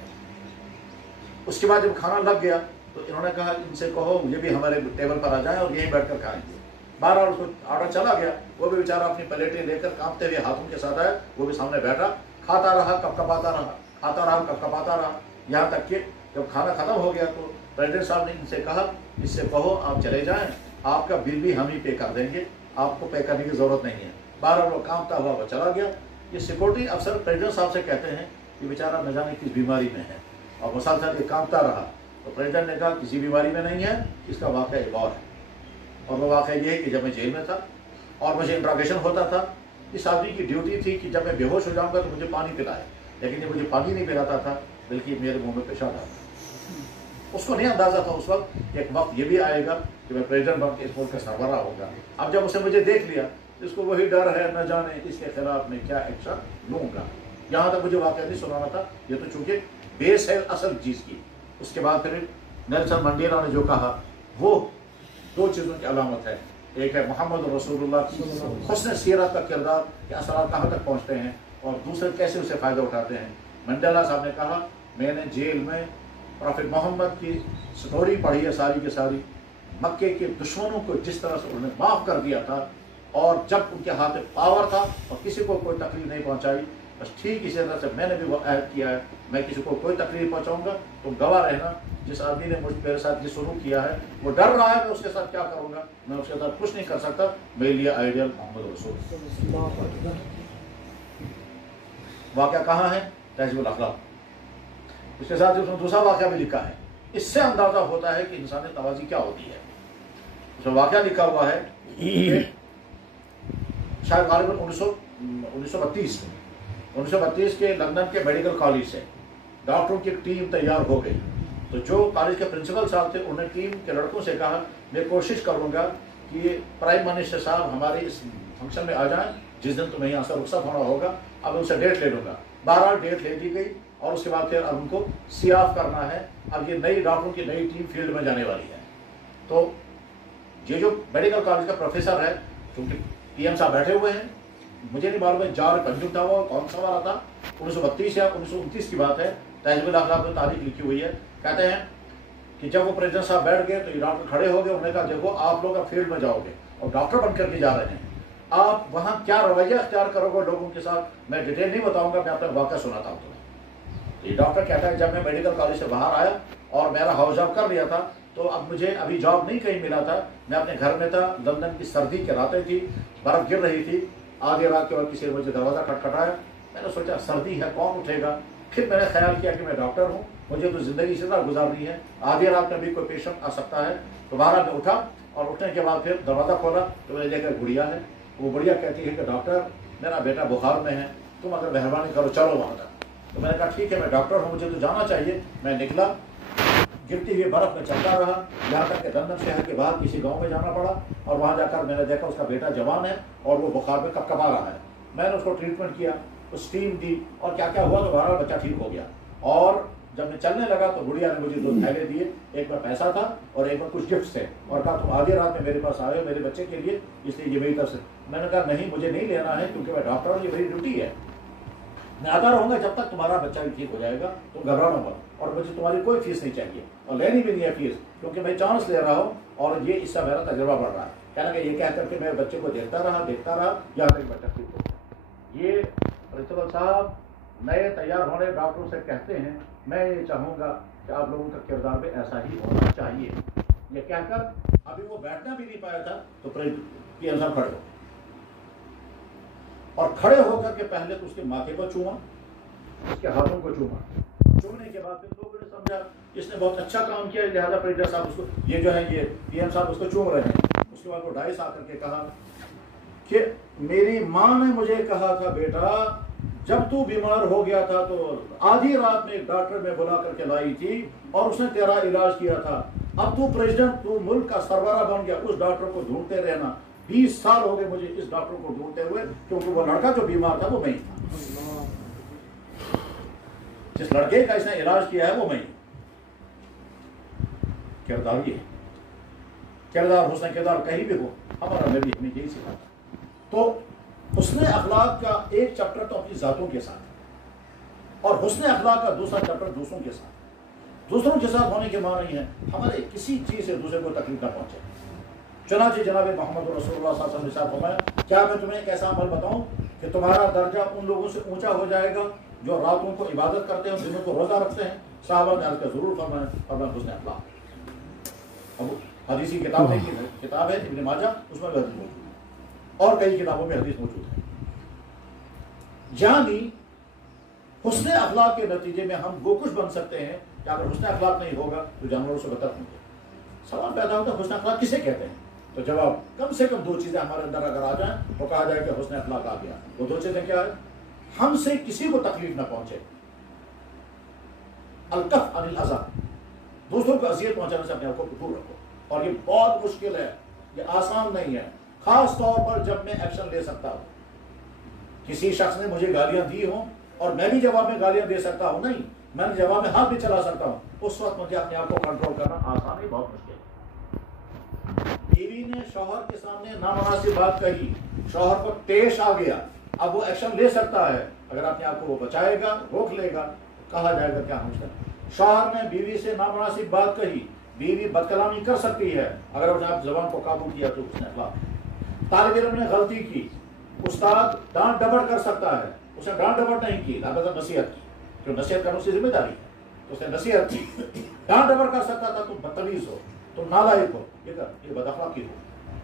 اس کے بعد جب کھانا لگ گیا تو انہوں نے کہا ان سے کہو یہ بھی ہمارے ٹیبل پر آ جائیں اور یہیں بیٹھ کر کھائیں گے۔ بہرحال اس کو آرڈر چلا گیا، وہ بھی بیچارہ اپنی پلیٹیں لے کر کانپتے ہوئے ہاتھوں کے ساتھ آیا، وہ بھی سامنے بیٹھا، کھاتا رہا، کپکپاتا رہا، کھاتا رہا، کپکپاتا رہا، یہاں تک کہ جب کھانا ختم ہو گیا تو پریزیڈنٹ صاحب نے ان سے کہا اس سے کہو آپ چلے جائیں، آپ کا بل بھی ہم ہی پے کر دیں گے، آپ کو پے کرنے کی ضرورت نہیں ہے۔ بہرحال وہ کانپتا ہوا وہ چلا گیا۔ یہ سیکورٹی افسر پریزیڈنٹ صاحب سے کہتے ہیں کہ بیچارہ نہ جانے کس بیماری میں ہے اور مسلسل یہ کانپتا رہا۔ تو پریزیڈنٹ نے کہا کسی بیماری میں نہیں ہے، اس کا واقعہ ایک اور ہے، اور وہ واقعہ یہ ہے کہ جب میں جیل میں تھا اور مجھے انٹراگیشن ہوتا تھا، اس آدمی کی ڈیوٹی تھی کہ جب میں بے ہوش ہو جاؤں گا تو مجھے پانی پلائے، لیکن یہ مجھے پانی نہیں پلاتا تھا بلکہ میرے منہ میں پیشاب آتا تھا۔ اس کو نہیں اندازہ تھا اس وقت کہ ایک وقت یہ بھی آئے گا کہ میں پریزیڈنٹ بن کے اس ملک کا سربراہ ہوگا۔ اب جب اسے مجھے دیکھ لیا، اس کو وہی ڈر ہے، نہ جانے اس کے خلاف میں کیا ایکشن لوں گا۔ یہاں تک مجھے واقعہ نہیں سنانا تھا، یہ تو چونکہ بیس ہے اصل چیز کی۔ اس کے بعد پھر نیلسن منڈیلا نے جو کہا وہ دو چیزوں کی علامت ہے، ایک ہے محمد رسول اللہ کی حسن سیرت کا کردار کہ اثرات کہاں تک پہنچتے ہیں اور دوسرے کیسے اسے فائدہ اٹھاتے ہیں۔ منڈیلا صاحب نے کہا میں نے جیل میں پروفیٹ محمد کی سٹوری پڑھی ہے ساری کی ساری، مکے کے دشمنوں کو جس طرح سے انہوں نے معاف کر دیا تھا اور جب ان کے ہاتھ میں پاور تھا اور کسی کو کوئی تکلیف نہیں پہنچائی، بس ٹھیک اسی طرح سے میں نے بھی وہ عہد کیا ہے میں کسی کو کوئی تکلیف پہنچاؤں گا تو گواہ رہنا جس آدمی نے میرے ساتھ یہ سلوک کیا ہے وہ ڈر رہا ہے میں اس کے ساتھ کیا کروں گا، میں اس کے ساتھ کچھ نہیں کر سکتا، میرے لیے آئیڈیل محمد رسول۔ واقعہ کہاں ہے؟ تہذیب الاخلاق۔ اس کے ساتھ اس نے دوسرا واقعہ بھی لکھا ہے، اس سے اندازہ ہوتا ہے کہ انسانی توازی کیا ہوتی ہے۔ اس میں واقعہ لکھا ہوا ہے کہ شاید غالباً 1932 کے لندن کے میڈیکل کالج سے ڈاکٹروں کی ایک ٹیم تیار ہو گئی، تو جو کالج کے پرنسپل صاحب تھے انہوں نے ٹیم کے لڑکوں سے کہا میں کوشش کروں گا کہ پرائم منسٹر صاحب ہمارے اس فنکشن میں آ جائیں جس دن تمہیں یہاں سے رخصت ہونا ہوگا، اب ان سے ڈیٹ لے لوں گا۔ بہرحال ڈیٹ لے دی گئی اور اس کے بعد پھر اب ان کو سی آف کرنا ہے، اب یہ نئی ڈاکٹروں کی نئی ٹیم فیلڈ میں جانے والی ہے۔ تو یہ جو میڈیکل کالج کا پروفیسر ہے کیونکہ پی ایم صاحب بیٹھے ہوئے ہیں، مجھے نہیں معلوم ہے جار کنجم تھا وہ کون سا والا تھا، 1932 یا 1929 کی بات ہے، تہذیب الاخلاق میں تاریخ لکھی ہوئی ہے۔ کہتے ہیں کہ جب وہ پریزیڈنٹ صاحب بیٹھ گئے تو یہ ڈاکٹر کھڑے ہو گئے، انہوں نے کہا دیکھو آپ لوگ اب فیلڈ میں جاؤ گے اور ڈاکٹر بن کر کے جا رہے ہیں، آپ وہاں کیا رویہ اختیار کرو گے لوگوں کے ساتھ میں ڈیٹیل نہیں بتاؤں گا، میں اپنا واقعہ سناتا ہوں تمہیں۔ یہ ڈاکٹر کہتا ہے جب میں میڈیکل کالج سے باہر آیا اور میرا ہاؤس جاب کر لیا تھا تو اب مجھے ابھی جاب نہیں کہیں ملا تھا، میں اپنے گھر میں تھا، لندن کی سردی کی راتیں تھی، برف گر رہی تھی، آدھی رات کے وقت کسی نے مجھے دروازہ کھٹکھٹایا، میں نے سوچا سردی ہے کون اٹھے گا، پھر میں نے خیال کیا کہ میں ڈاکٹر ہوں، مجھے تو زندگی سے طرح گزارنی ہے، آدھی رات میں بھی کوئی پیشنٹ آ سکتا ہے، دوبارہ میں اٹھا اور اٹھنے کے بعد پھر دروازہ کھولا تو میں نے دیکھا گڑیا ہے، وہ گڑیا کہتی ہے کہ ڈاکٹر میرا بیٹا بخار میں ہے، تم اگر مہربانی کرو چلو وہاں تک، تو میں نے کہا ٹھیک ہے میں ڈاکٹر ہوں مجھے تو جانا چاہیے، میں نکلا، گرتی ہوئی برف میں چلتا رہا یہاں تک کہ لندن شہر کے باہر کسی گاؤں میں جانا پڑا، اور وہاں جا کر میں نے دیکھا اس کا بیٹا جوان ہے اور وہ بخار میں کپکپا رہا ہے، میں نے اس کو ٹریٹمنٹ کیا، اسٹیم دی اور کیا کیا ہوا تو بہرحال بچہ ٹھیک ہو گیا، اور جب میں چلنے لگا تو گڑیا نے مجھے 2 تھیلے دیے، ایک میں پیسہ تھا اور ایک میں کچھ گفٹس تھے، اور کہا تم آدھی رات میں میرے پاس آئے ہو میرے بچے کے لیے اس لیے یہ میری طرف سے، میں نے کہا نہیں مجھے نہیں لینا ہے کیونکہ میں ڈاکٹر ہوں، یہ میری ڈیوٹی ہے، میں آتا رہوں گا جب تک تمہارا بچہ بھی ٹھیک ہو جائے گا، تم گھبرانا مت، اور مجھے تمہاری کوئی فیس نہیں چاہیے اور لینی بھی نہیں ہے فیس، کیونکہ میں چانس لے رہا ہوں اور یہ اس سے میرا تجربہ بڑھ رہا ہے، کہنا کہ یہ کہہ کر کے میں بچے کو دیکھتا رہا یہاں تک بچہ ٹھیک ہو گیا۔ یہ پرنسپل صاحب نئے تیار ہونے ڈاکٹروں سے کہتے ہیں میں یہ چاہوں گا کہ آپ لوگوں کا کردار بھی ایسا ہی ہونا چاہیے، یہ کہہ کر ابھی وہ بیٹھنا بھی نہیں پایا تھا تو پی ایم صاحب کھڑے ہو، اور کھڑے ہو کر کے پہلے تو اس کے ماتھے کو چوما، اس کے ہاتھوں کو چوما، چومنے کے بعد پھر لوگوں نے سمجھا اس نے بہت اچھا کام کیا، لہٰذا پریزیڈنٹ صاحب اس کو یہ جو ہے یہ پی ایم صاحب اس کو چوم رہے ہیں، اس کے بعد وہ ڈائس آ کر کے کہا کہ میری ماں نے مجھے کہا تھا بیٹا جب تو بیمار ہو گیا تھا تو آدھی رات میں ایک ڈاکٹر میں بلا کر کے لائی تھی اور اس نے تیرا علاج کیا تھا، اب تو پریزیڈنٹ تو ملک کا سربراہ بن گیا، اس ڈاکٹر کو ڈھونڈتے رہنا، 20 سال ہو گئے مجھے اس ڈاکٹر کو ڈھونڈتے ہوئے، کیونکہ وہ لڑکا جو بیمار تھا وہ میں تھا، جس لڑکے کا اس نے علاج کیا ہے وہ میں، کردار یہ ہے، کردار حسن کردار کہیں بھی ہو، ہمارا نبی ہمیں یہی سکھاتا۔ تو حسن اخلاق کا ایک چیپٹر تو اپنی ذاتوں کے ساتھ، اور حسن اخلاق کا دوسرا چیپٹر دوسروں کے ساتھ، دوسروں کے ساتھ ہونے کے معنی ہے ہمارے کسی چیز سے دوسرے کو تکلیف نہ پہنچے، چنانچہ جناب محمد رسول اللہ صلی اللہ علیہ وسلم نے فرمایا کیا میں تمہیں ایک ایسا عمل بتاؤں کہ تمہارا درجہ ان لوگوں سے اونچا ہو جائے گا جو راتوں کو عبادت کرتے ہیں، دنوں کو روزہ رکھتے ہیں؟ صحابہ نے عرض کیا ضرور فرمایا حسن اخلاق، اب حدیثی کتاب ہے ابن ماجہ، اس میں بھی حدیث موجود ہے اور کئی کتابوں میں حدیث موجود ہے، یعنی حسن اخلاق کے نتیجے میں ہم وہ کچھ بن سکتے ہیں کہ اگر حسن اخلاق نہیں ہوگا تو جانوروں سے بدتر ہوں گے۔ سوال پیدا ہوتا ہے حسن اخلاق کسے کہتے ہیں؟ تو جواب کم سے کم 2 چیزیں ہمارے اندر اگر آ جائیں تو کہا جائے کہ حسن اخلاق آ گیا، وہ 2 چیزیں کیا ہے؟ ہم سے کسی کو تکلیف نہ پہنچے، الکف عن الاذى، دوسروں کو اذیت پہنچانے سے اپنے آپ کو دور رکھو، اور یہ بہت مشکل ہے، یہ آسان نہیں ہے، خاص طور پر جب میں ایکشن لے سکتا ہوں، کسی شخص نے مجھے گالیاں دی ہوں اور میں بھی جواب میں گالیاں دے سکتا ہوں، نہیں میں نے جواب میں ہاتھ بھی چلا سکتا ہوں، اس وقت مجھے اپنے آپ کو کنٹرول کرنا آسان ہے، بہت مشکل ہے۔ بیوی نے شوہر کے سامنے نامناسب بات کہی، شوہر کو پیش آ گیا، اب وہ ایکشن لے سکتا ہے، اگر اپنے آپ کو وہ بچائے گا، روک لے گا، کہا جائے گا کیا مشکل۔ شوہر نے بیوی سے نامناسب بات کہی، بیوی بد کلامی کر سکتی ہے، اگر اس نے آپ زبان کو قابو کیا تو اس نے اخلاق۔ طالب علم نے غلطی کی، استاد ڈانٹ ڈپٹ کر سکتا ہے، اس نے ڈانٹ ڈپٹ نہیں کی، البتہ نصیحت کی، جو نصیحت کرنے کی ذمہ داری ہے، اس نے نصیحت کی، ڈانٹ ڈپٹ کر سکتا تھا، تم بدتمیز ہو، تم نالائق ہو، یہ بد اخلاقی ہو،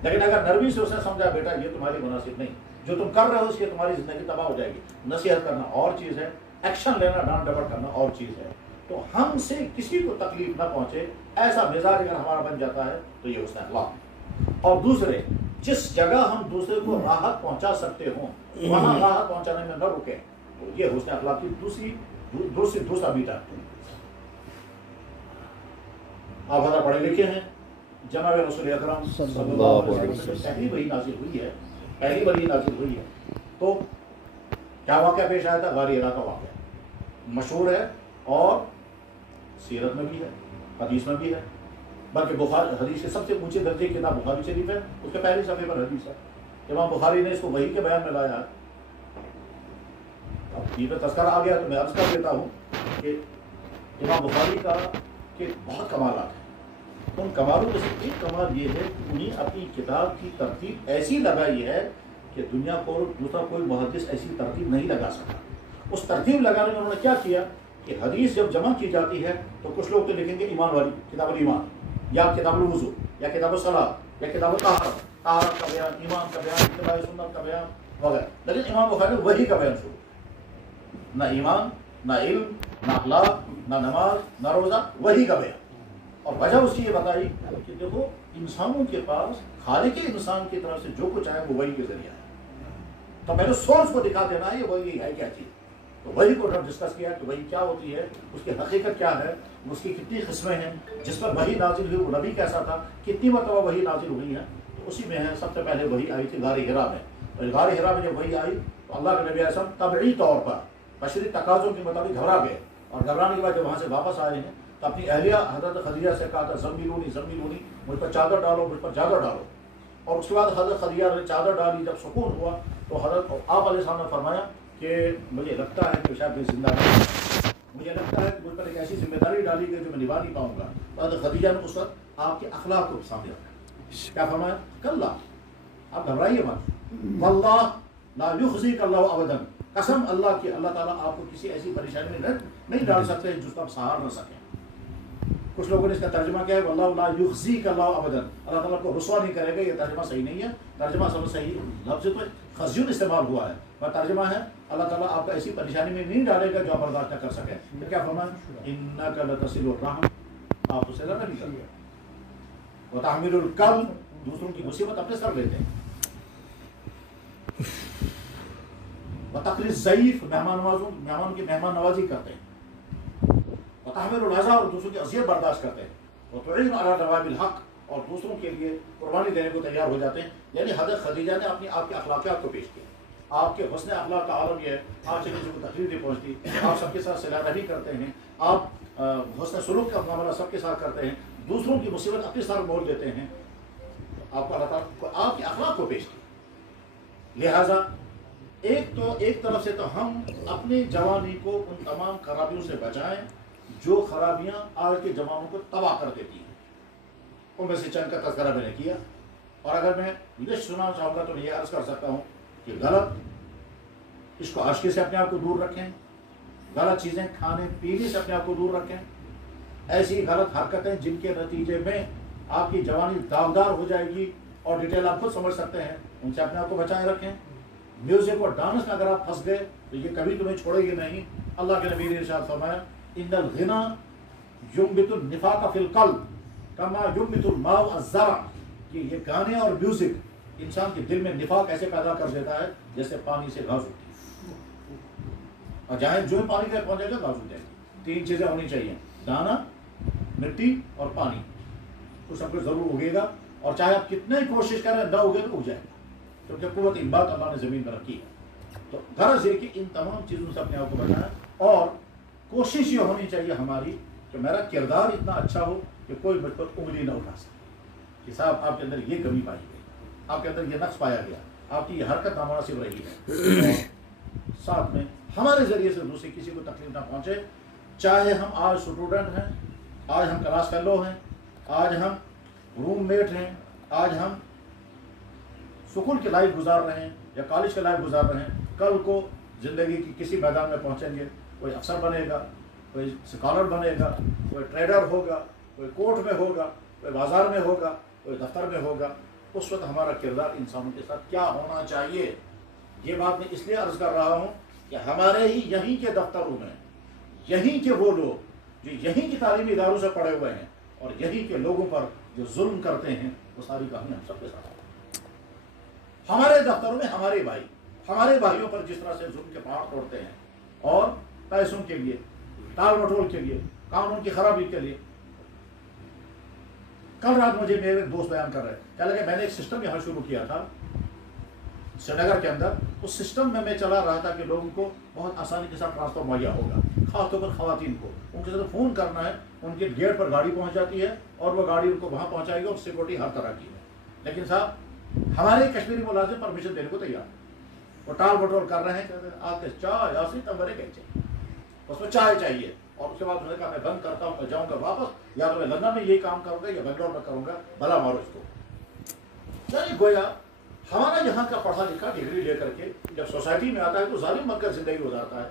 لیکن اگر نرمی سے اس نے سمجھا بیٹا یہ تمہاری مناسب نہیں، جو تم کر رہے ہو اس کی تمہاری زندگی تباہ ہو جائے گی، نصیحت کرنا اور چیز ہے، ایکشن لینا ڈانٹ ڈپٹ کرنا اور چیز ہے، تو ہم سے کسی کو تکلیف نہ پہنچے ایسا مزاج اگر ہمارا بن جاتا ہے تو یہ حسن اخلاق۔ اور دوسرے، جس جگہ ہم دوسرے کو راحت پہنچا سکتے ہوں وہاں راحت پہنچانے میں نہ رکیں، تو یہ حسن اخلاق کی دوسرا بیٹا۔ آپ حضرات پڑھے لکھے ہیں، جناب رسول اکرم صلی اللہ علیہ وسلم پہلی وحی نازل ہوئی ہے، تو کیا واقعہ پیش آیا تھا؟ غار ہرا کا واقعہ مشہور ہے اور سیرت میں بھی ہے، حدیث میں بھی ہے، بلکہ بخاری حدیث کے سب سے اونچے درجے کی کتاب بخاری شریف ہے، اس کے پہلے صفحے پر حدیث ہے، امام بخاری نے اس کو وحی کے بیان میں لایا ہے۔ اب یہ پہ تذکرہ آ گیا تو میں عرض کر دیتا ہوں کہ امام بخاری کا کہ بہت کمالات ہیں، ان کمالوں میں سے ایک کمال یہ ہے کہ انہیں اپنی کتاب کی ترتیب ایسی لگائی ہے کہ دنیا کو دوسرا کوئی محدث ایسی ترتیب نہیں لگا سکتا۔ اس ترتیب لگانے میں انہوں نے کیا کیا کہ حدیث جب جمع کی جاتی ہے تو کچھ لوگ تو لکھیں گے ایمان والی کتاب الایمان، یا کتاب الوضو، یا کتاب الصلاۃ، یا کتاب الطہارت، طہارت کا بیان، ایمان کا بیان، اتباع سنت کا بیان وغیرہ. لیکن امام بخاری نے وہی کا بیان شروع، نہ ایمان، نہ علم، نہ اخلاق، نہ نماز، نہ روزہ، وہی کا بیان. اور وجہ اس کی یہ بتائی کہ دیکھو انسانوں کے پاس خالق انسان کی طرف سے جو کچھ آئے وہ وہی کے ذریعہ ہے، تو پہلے سورس کو دکھا دینا ہے یہ وہی ہے کیا چیز. تو وہی کو ڈسکس کیا کہ وہی کیا ہوتی ہے، اس کی حقیقت کیا ہے، اس کی کتنی قسمیں ہیں، جس پر وہی نازل ہوئی وہ نبی کیسا تھا، کتنی مرتبہ وہی نازل ہوئی ہے. تو اسی میں ہے سب سے پہلے وہی آئی تھی غار حرا میں. اور غار حرا میں جب وہی آئی تو اللہ کے نبی علیہ السلام طبعی طور پر بشری تقاضوں کے مطابق گھبرا گئے، اور گھبرانے کے بعد جب وہاں سے واپس آئے ہیں تو اپنی اہلیہ حضرت خدیجہ سے کہا تھا زمیلونی زمیلونی، مجھ پر چادر ڈالو، مجھ پر چادر ڈالو. اور اس کے بعد حضرت خدیجہ نے چادر ڈالی، جب سکون ہوا تو حضرت آپ علیہ السلام نے فرمایا کہ مجھے لگتا ہے کہ شاید میں زندہ نہیں، مجھے لگتا ہے کہ مجھ پر ایک ایسی ذمہ داری ڈالی گئی جو میں نبھا نہیں پاؤں گا. حضرت خدیجہ نے اس وقت آپ کے اخلاق کو سامنے رکھا، کیا فرمایا؟ کلا، آپ گھبرائیے مت، واللہ لا یخزیک اللہ ابدا، قسم اللہ کی اللہ تعالیٰ آپ کو کسی ایسی پریشانی میں نہیں ڈال سکتے جس کو آپ سہار نہ سکیں. کچھ لوگوں نے اس کا ترجمہ کیا ہے واللہ لا یخزیک اللہ ابدا، اللہ تعالیٰ کو رسوا نہیں کرے گا. یہ ترجمہ صحیح نہیں ہے، ترجمہ سب صحیح لفظ تو خزیون استعمال ہوا ہے، اور ترجمہ ہے اللہ تعالیٰ آپ کو ایسی پریشانی میں نہیں ڈالے گا جو آپ برداشت نہ کر سکیں. تو کیا فرمایا؟ انک لتصل الرحم، آپ اسے رحم نہیں کرتے، وتحمل الکل، دوسروں کی مصیبت اپنے سر لیتے ہیں، وتقری الضیف، مہمان کی مہمان نوازی کرتے ہیں، وتحمل الاذى، اور دوسروں کی اذیت برداشت کرتے ہیں، وتعین علی نوائب الحق، اور دوسروں کے لیے قربانی دینے کو تیار ہو جاتے ہیں. یعنی حضرت خدیجہ نے آپ کے اخلاقیات کو پیش کیا. آپ کے حسن اخلاق کا عالم یہ ہے، آپ سے کسی کو تکلیف نہیں پہنچتی، آپ سب کے ساتھ صلہ رحمی کرتے ہیں، آپ حسن سلوک کا معاملہ سب کے ساتھ کرتے ہیں، دوسروں کی مصیبت اپنے ساتھ مول دیتے ہیں. آپ کو اللہ تعالیٰ کو آپ کے اخلاق کو پیش کیا. لہٰذا ایک طرف سے تو ہم اپنی جوانی کو ان تمام خرابیوں سے بچائیں جو خرابیاں آج کے جوانوں کو تباہ کر دیتی ہیں. ان میں سے چند کا تذکرہ میں نے کیا، اور اگر میں لسٹ سنانا چاہوں گا تو میں یہ عرض کر سکتا ہوں کہ غلط اس کو عاشقی سے اپنے آپ کو دور رکھیں، غلط چیزیں کھانے پینے سے اپنے آپ کو دور رکھیں، ایسی غلط حرکتیں جن کے نتیجے میں آپ کی جوانی داغدار ہو جائے گی اور ڈیٹیل آپ خود سمجھ سکتے ہیں، ان سے اپنے آپ کو بچائے رکھیں. میوزک اور ڈانس میں اگر آپ پھنس گئے تو یہ کبھی تمہیں چھوڑے گی نہیں. اللہ کے نبی نے ارشاد فرمایا ان الغنا ينبت النفاق فی القلب کما ينبت الماء الزرع، کہ یہ گانے اور میوزک انسان کے دل میں نفاق ایسے پیدا کر دیتا ہے جیسے پانی سے گھاس اٹھتی ہے، اور جہاں جو پانی تک پہنچے گا گھاس اٹھے گی. 3 چیزیں ہونی چاہیے، دانا، مٹی اور پانی، تو سب کچھ ضرور اگے گا، اور چاہے آپ کتنے ہی کوشش کریں نہ اگے تو اگ جائے گا، کیونکہ قوت انبات اللہ نے زمین میں رکھی ہے. تو غرض یہ کہ ان تمام چیزوں سے اپنے آپ کو بچائیں، اور کوشش یہ ہونی چاہیے ہماری کہ میرا کردار اتنا اچھا ہو کہ کوئی مجھ پر انگلی نہ اٹھا سکے کہ صاحب آپ کے اندر یہ کمی پائی گئی، آپ کے اندر یہ نقص پایا گیا، آپ کی یہ حرکت نامناسب رہی ہے. اور ساتھ میں ہمارے ذریعے سے دوسرے کسی کو تکلیف نہ پہنچے، چاہے ہم آج اسٹوڈنٹ ہیں، آج ہم کلاس فیلو ہیں، آج ہم روم میٹ ہیں، آج ہم سکول کی لائف گزار رہے ہیں یا کالج کی لائف گزار رہے ہیں، کل کو زندگی کی کسی میدان میں پہنچیں گے، کوئی افسر بنے گا، کوئی اسکالر بنے گا، کوئی ٹریڈر ہوگا، کوئی کورٹ میں ہوگا، کوئی بازار میں ہوگا، کوئی دفتر میں ہوگا. اس وقت ہمارا کردار انسانوں کے ساتھ کیا ہونا چاہیے؟ یہ بات میں اس لیے عرض کر رہا ہوں کہ ہمارے ہی یہیں کے دفتروں میں یہیں کے وہ لوگ جو یہیں کی تعلیمی اداروں سے پڑھے ہوئے ہیں اور یہیں کے لوگوں پر جو ظلم کرتے ہیں، وہ ساری کہانی ہم سب کے ساتھ. ہمارے دفتروں میں ہمارے بھائیوں پر جس طرح سے ظلم کے پہاڑ توڑتے ہیں، اور پیسوں کے لیے، ٹال مٹول کے لیے، قانون کی خرابی کے لیے. کل رات مجھے میرے دوست بیان کر رہے کیا لگے، میں نے ایک سسٹم یہاں شروع کیا تھا سری نگر کے اندر. اس سسٹم میں چلا رہا تھا کہ لوگوں کو بہت آسانی کے ساتھ ٹرانسفر مہیا ہوگا، خاص طور پر خواتین کو. ان کے ساتھ فون کرنا ہے، ان کے گیٹ پر گاڑی پہنچ جاتی ہے اور وہ گاڑی ان کو وہاں پہنچائے گی، اور سیکورٹی ہر طرح کی ہے. لیکن صاحب ہمارے کشمیری ملازم پرمیشن دینے کو تیار، وہ ٹال مٹول کر رہے ہیں کہ آپ کے چائے آسی تمبرے کہتے ہیں، اس میں چائے چاہیے. اور اس کے بعد انہوں نے کہا میں بند کرتا ہوں، میں جاؤں گا واپس، یا تو میں لندن میں یہی کام کروں گا یا بنگلور میں کروں گا، بھلا مارو اس کو. یعنی گویا ہمارا یہاں کا پڑھا لکھا ڈگری لے کر کے جب سوسائٹی میں آتا ہے تو ظالم بن کر زندگی گزارتا ہے.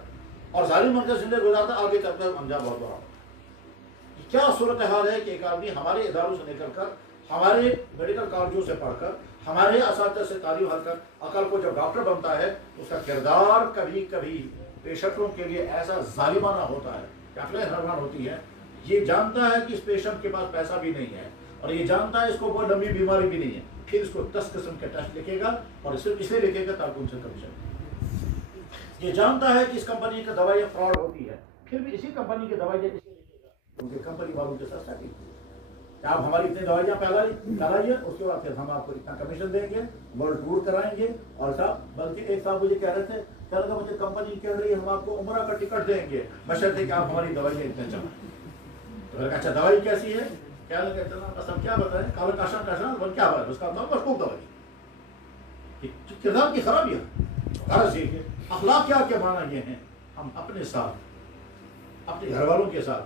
اور ظالم بن کر زندگی گزارتا آگے چل کر انجام بہت بڑا. کیا صورتحال ہے کہ ایک آدمی ہمارے اداروں سے نکل کر، ہمارے میڈیکل کالجوں سے پڑھ کر، ہمارے اساتذہ سے تعلیم حاصل کر عقل کو جب ڈاکٹر بنتا ہے اس کا کردار کبھی کبھی پیشنٹوں کے لیے ایسا ظالمانہ ہوتا ہے کہ عقلیں حیران ہوتی ہے. یہ جانتا ہے کہ اس پیشنٹ کے پاس پیسہ بھی نہیں ہے اور یہ جانتا ہے اس کو کوئی لمبی بیماری بھی نہیں ہے، پھر اس کو 10 قسم کے ٹیسٹ لکھے گا اور صرف اس لیے لکھے گا تاکہ ان سے کمیشن. یہ جانتا ہے کہ اس کمپنی کی دوائیاں فراڈ ہوتی ہے، پھر بھی اسی کمپنی کی دوائیاں اس لیے لکھے گا کیونکہ کمپنی والوں کے ساتھ ساتھ کہ آپ ہماری اتنی دوائیاں پھیلائیے، اس کے بعد پھر ہم آپ کو اتنا کمیشن دیں گے، ورلڈ ٹور کرائیں گے. اور صاحب بلکہ ایک صاحب مجھے کہہ رہے تھے کہ مجھے کمپنی کہہ رہی ہے ہم آپ کو عمرہ کا ٹکٹ دیں گے بشرطے کہ آپ ہماری دوائیاں اتنے چلائیں. تو میں نے کہا اچھا دوائی کیسی ہے؟ کیا لگا قسم کیا بتائیں؟ کالا کاشان کیا بات ہے اس کا نام مشکوک دوائی. کردار کی خرابی ہے، غرض یہ کہ اخلاق کیا معنی یہ ہیں ہم اپنے ساتھ، اپنے گھر والوں کے ساتھ،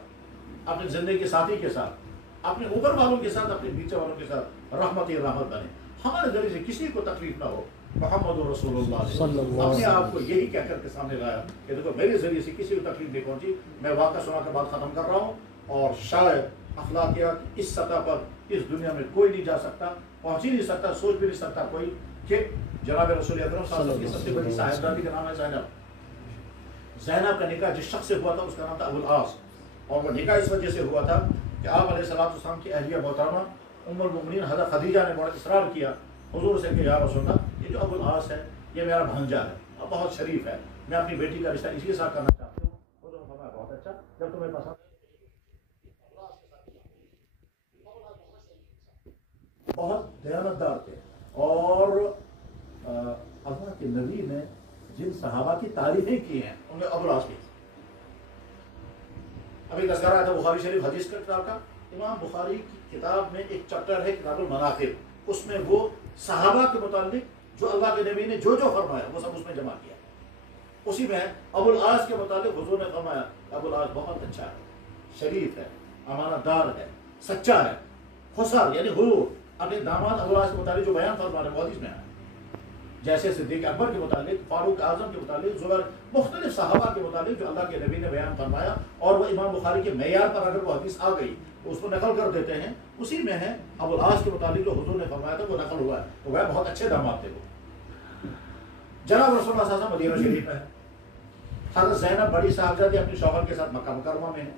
اپنے زندگی کے ساتھی کے ساتھ، اپنے اوپر والوں کے ساتھ، اپنے نیچے والوں کے ساتھ رحمت بنے. ہمارے ذریعے سے کسی کو تکلیف نہ ہو. محمد رسول اللہ اپنے آپ کو یہی کہہ کر کے سامنے لایا کہ دیکھو میرے ذریعے سے کسی کو تکلیف نہیں پہنچی. میں واقعہ سنا کے بعد ختم کر رہا ہوں. اور شاید اخلاقیات اس سطح پر اس دنیا میں کوئی نہیں جا سکتا، پہنچ ہی نہیں سکتا، سوچ بھی نہیں سکتا کوئی کہ جناب رسول اکرم صلی اللہ علیہ وسلم کی سب سے بڑی صاحبزادی کا نام ہے زینب. زینب کا نکاح جس شخص سے ہوا تھا اس کا نام تھا ابو العاص، اور وہ نکاح اس وجہ سے ہوا تھا کہ آپ علیہ السلام کی اہلیہ محترمہ ام المؤمنین حضرت خدیجہ نے بڑا اصرار کیا حضور سے کہ یا رسول اللہ یہ جو ابو العاص ہے یہ میرا بھانجا ہے اور بہت شریف ہے، میں اپنی بیٹی کا رشتہ اسی کے ساتھ کرنا چاہتی ہوں. حضور نے فرمایا بہت اچھا، جب تمہیں پسند. بہت دیانتدار تھے اور اللہ کے نبی نے جن صحابہ کی تعریفیں کی ہیں ان میں ابو العاص بھی. ابھی تذکرہ آیا تھا بخاری شریف حدیث کا کتاب کا. امام بخاری کی کتاب میں ایک چیپٹر ہے کتاب المناقب، اس میں وہ صحابہ کے متعلق جو اللہ کے نبی نے جو فرمایا وہ سب اس میں جمع کیا. اسی میں ابو العاص کے متعلق حضور نے فرمایا ابو العاص بہت اچھا ہے، شریف ہے، امانت دار ہے، سچا ہے. خسر یعنی حضور اپنے داماد ابو العاص کے متعلق جو بیان فرما رہے ہیں حدیث میں ہے. جیسے صدیق اکبر کے متعلق، فاروق اعظم کے متعلق، زبیر، مختلف صحابہ کے متعلق جو اللہ کے نبی نے بیان فرمایا اور وہ امام بخاری کے معیار پر اگر وہ حدیث آ گئی تو اس کو نقل کر دیتے ہیں. اسی میں ہے ابو العاص کے متعلق جو حضور نے فرمایا تھا وہ نقل ہوا ہے. تو وہ بہت اچھے داماد تھے. وہ جناب رسول اللہ صلی اللہ علیہ وسلم مدینہ شریف ہے. حضرت زینب بڑی صاحبزادی اپنے شوہر کے ساتھ مکہ مکرمہ میں ہے.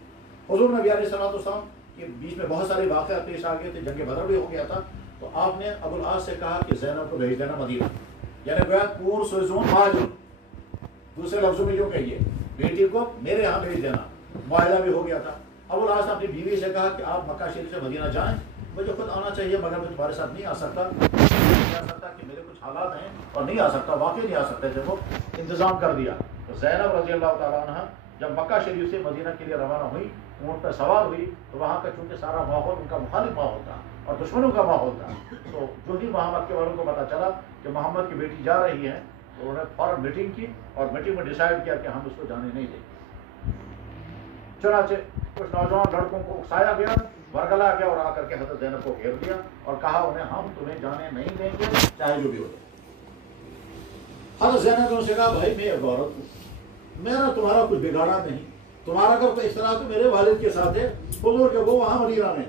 حضور نبی علیہ السلام کے بیچ میں بہت سارے واقعات پیش آ گئے تھے، جنگ بدر بھی ہو گیا تھا. تو آپ نے ابو العاص سے کہا کہ زینب کو بھیج دینا مدینہ، یعنی گویا پور سوزون مہاجر. دوسرے لفظوں میں جو کہیے بیٹی کو میرے یہاں بھیج دینا. معاہدہ بھی ہو گیا تھا. ابو العاص نے اپنی بیوی سے کہا کہ آپ مکہ شریف سے مدینہ جائیں، مجھے خود آنا چاہیے مگر میں تمہارے ساتھ نہیں آ سکتا کہ میرے کچھ حالات ہیں اور نہیں آ سکتا، واقعی نہیں آ سکتے تھے. وہ انتظام کر دیا. تو زینب رضی اللہ تعالیٰ عنہ جب مکہ شریف سے مدینہ کے لیے روانہ ہوئی، اونٹ پہ سوار ہوئی، تو وہاں کا چونکہ سارا ماحول ان کا مخالف ماحول تھا اور دشمنوں کا ماحول تھا. تو جو ہی محمد کے والوں کو پتا چلا کہ محمد کی بیٹی جا رہی ہے تو انہوں نے فوراً میٹنگ کی اور میٹنگ میں ڈیسائیڈ کیا کہ ہم اس کو جانے نہیں دیں. چنانچہ کچھ نوجوان لڑکوں کو اکسایا گیا، ورگلا گیا اور آ کر کے حضرت زینب کو گھیر دیا اور کہا انہیں ہم تمہیں جانے نہیں دیں گے چاہے جو بھی ہو جائے. حضرت زینب نے ان سے کہا بھائی میں ایک عورت ہوں، میرا تمہارا کچھ بگاڑا نہیں، تمہارا اگر کوئی اختلاف تو میرے والد کے ساتھ ہے حضور کے، وہ وہاں مدینہ میں،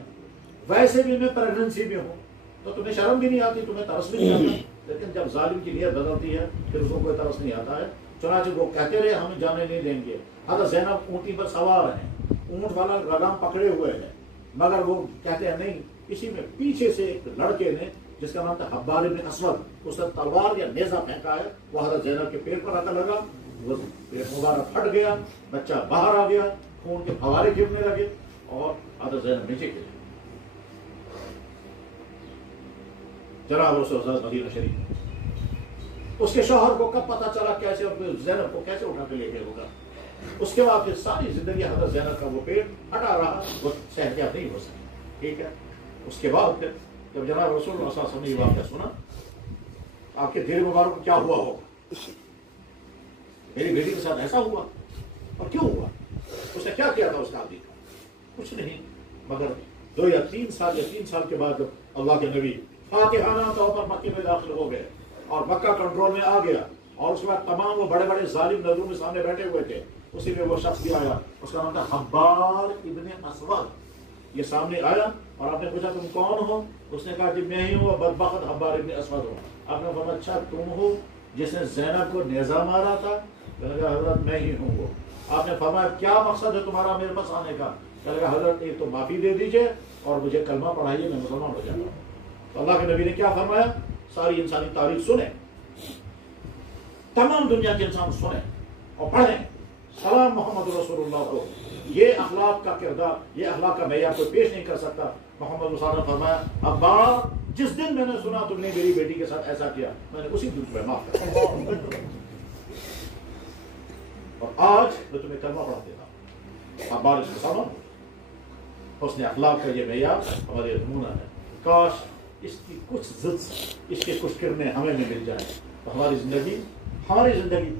ویسے بھی میں پریگننسی میں ہوں تو تمہیں شرم بھی نہیں آتی، تمہیں ترس بھی نہیں آتا. لیکن جب ظالم کی نیت بدلتی ہے پھر اس کو کوئی ترس نہیں آتا ہے. چنانچہ وہ کہتے رہے ہم جانے نہیں دیں گے. حضرت زینب اونٹی پر سوار ہیں، اونٹ والا لگام پکڑے ہوئے ہیں، مگر وہ کہتے ہیں نہیں. اسی میں پیچھے سے ایک لڑکے نے جس کا نام تھا حبار بن اسود، اس نے تلوار یا نیزہ پھینکا ہے، وہ حضرت زینب کے پیٹ پر آ کر لگا، وہ پیٹ مبارک پھٹ گیا، بچہ باہر آ گیا، خون کے فوارے گرنے لگے اور حضرت زینب نیچے گر. جناب رسول اللہ مدینہ شریف، اس کے شوہر کو کب پتا چلا کیسے، اور زینب کو کیسے اٹھا کے لے گئے ہوگا. اس کے بعد پھر ساری زندگی حضرت زینب کا وہ پیٹ ہٹا رہا، وہ صحتیاب نہیں ہو سکی. ٹھیک ہے. اس کے بعد پھر جب جناب رسول اللہ صلی اللہ علیہ وسلم نے یہ واقعہ سنا، آپ کے دل مبارک کو کیا ہوا ہوگا، میری بیٹی کے ساتھ ایسا ہوا اور کیوں ہوا، اس نے کیا کیا تھا اس آدمی کا، کچھ نہیں. مگر 2 یا 3 سال کے بعد جب اللہ کے نبی فاتحانہ طور پر مکے میں داخل ہو گئے اور مکہ کنٹرول میں آ گیا، اور اس کے بعد تمام وہ بڑے بڑے ظالم نظروں میں سامنے بیٹھے ہوئے تھے، اسی میں وہ شخص بھی آیا، اس کا نام تھا حبار ابن اسود۔ یہ سامنے آیا اور آپ نے پوچھا تم کون ہو؟ اس نے کہا کہ میں ہی ہوں بدبخت حبار ابن اسود ہوں۔ آپ نے فرمایا اچھا تم ہو جس نے زینب کو نیزہ مارا تھا؟ کہنے لگا حضرت میں ہی ہوں وہ۔ آپ نے فرمایا کیا مقصد ہے تمہارا میرے پاس آنے کا؟ کہنے لگا حضرت ایک تو معافی دے دیجئے اور مجھے کلمہ پڑھائیے، میں مسلمان ہو جاتا ہوں۔ تو اللہ کے نبی نے کیا فرمایا؟ ساری انسانی تاریخ سنیں، تمام دنیا کے انسان سنیں اور پڑھیں سلام محمد رسول اللہ کو۔ یہ اخلاق کا کردار، یہ اخلاق کا معیار کوئی پیش نہیں کر سکتا۔ محمد صلی اللہ علیہ وسلم نے فرمایا ابا جس دن میں نے سنا تم نے میری بیٹی کے ساتھ ایسا کیا، میں نے اسی دن تمہیں معاف کر دیا اور آج میں تمہیں کلمہ پڑھا دیتا ہوں۔ اب بارش کا سامان حسن اخلاق کا یہ معیار ہمارے نمونہ ہے۔ کاش اس کی کچھ زد، اس کے کچھ کرنے ہمیں بھی مل جائیں تو ہماری زندگی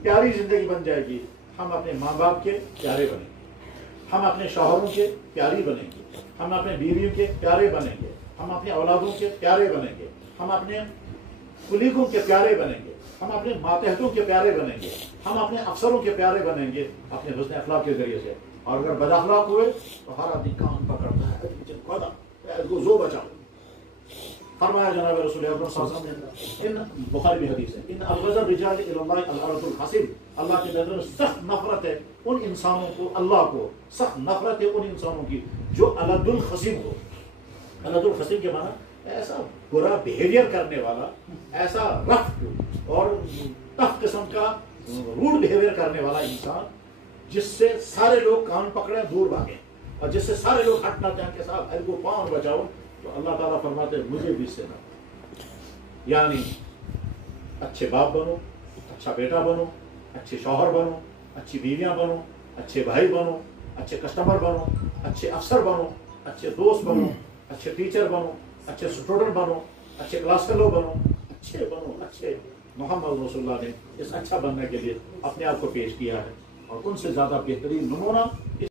پیاری زندگی بن جائے گی۔ ہم اپنے ماں باپ کے پیارے بنیں گے، ہم اپنے شوہروں کے پیاری بنیں گے، ہم اپنے بیویوں کے پیارے بنیں گے، ہم اپنے اولادوں کے پیارے بنیں گے، ہم اپنے کلیگوں کے پیارے بنیں گے، ہم اپنے ماتحتوں کے پیارے بنیں گے، ہم اپنے افسروں کے پیارے بنیں گے اپنے حسن اخلاق کے ذریعے سے۔ اور اگر بد اخلاق ہوئے تو ہر آدمی کان پکڑتا ہے خدا کو زو بچاؤ۔ فرمایا جناب رسول اکرم صلی اللہ علیہ وسلم ان بخاری میں حدیث ہے ان ابغض الرجال الی اللہ الارض الخصب، اللہ کی نظر میں سخت نفرت ہے ان انسانوں کو، اللہ کو سخت نفرت ہے ان انسانوں کی جو الد الخصب ہو۔ الد الخصب کے معنی ایسا برا بیہیویئر کرنے والا، ایسا رف اور ٹف قسم کا روڈ بیہیویئر کرنے والا انسان جس سے سارے لوگ کان پکڑے دور بھاگیں اور جس سے سارے لوگ ہٹنا چاہیں کہ صاحب ال کو پاؤں بچاؤ، تو اللہ تعالیٰ فرماتے ہیں مجھے بھی اس سے نہ۔ یعنی اچھے باپ بنو، اچھا بیٹا بنو، اچھے شوہر بنو، اچھی بیویاں بنو، اچھے بھائی بنو، اچھے کسٹمر بنو، اچھے افسر بنو، اچھے دوست بنو، اچھے ٹیچر بنو، اچھے اسٹوڈنٹ بنو، اچھے کلاس فیلو بنو، اچھے بنو اچھے۔ محمد رسول اللہ نے اس اچھا بننے کے لیے اپنے آپ کو پیش کیا ہے اور ان سے زیادہ بہترین نمونہ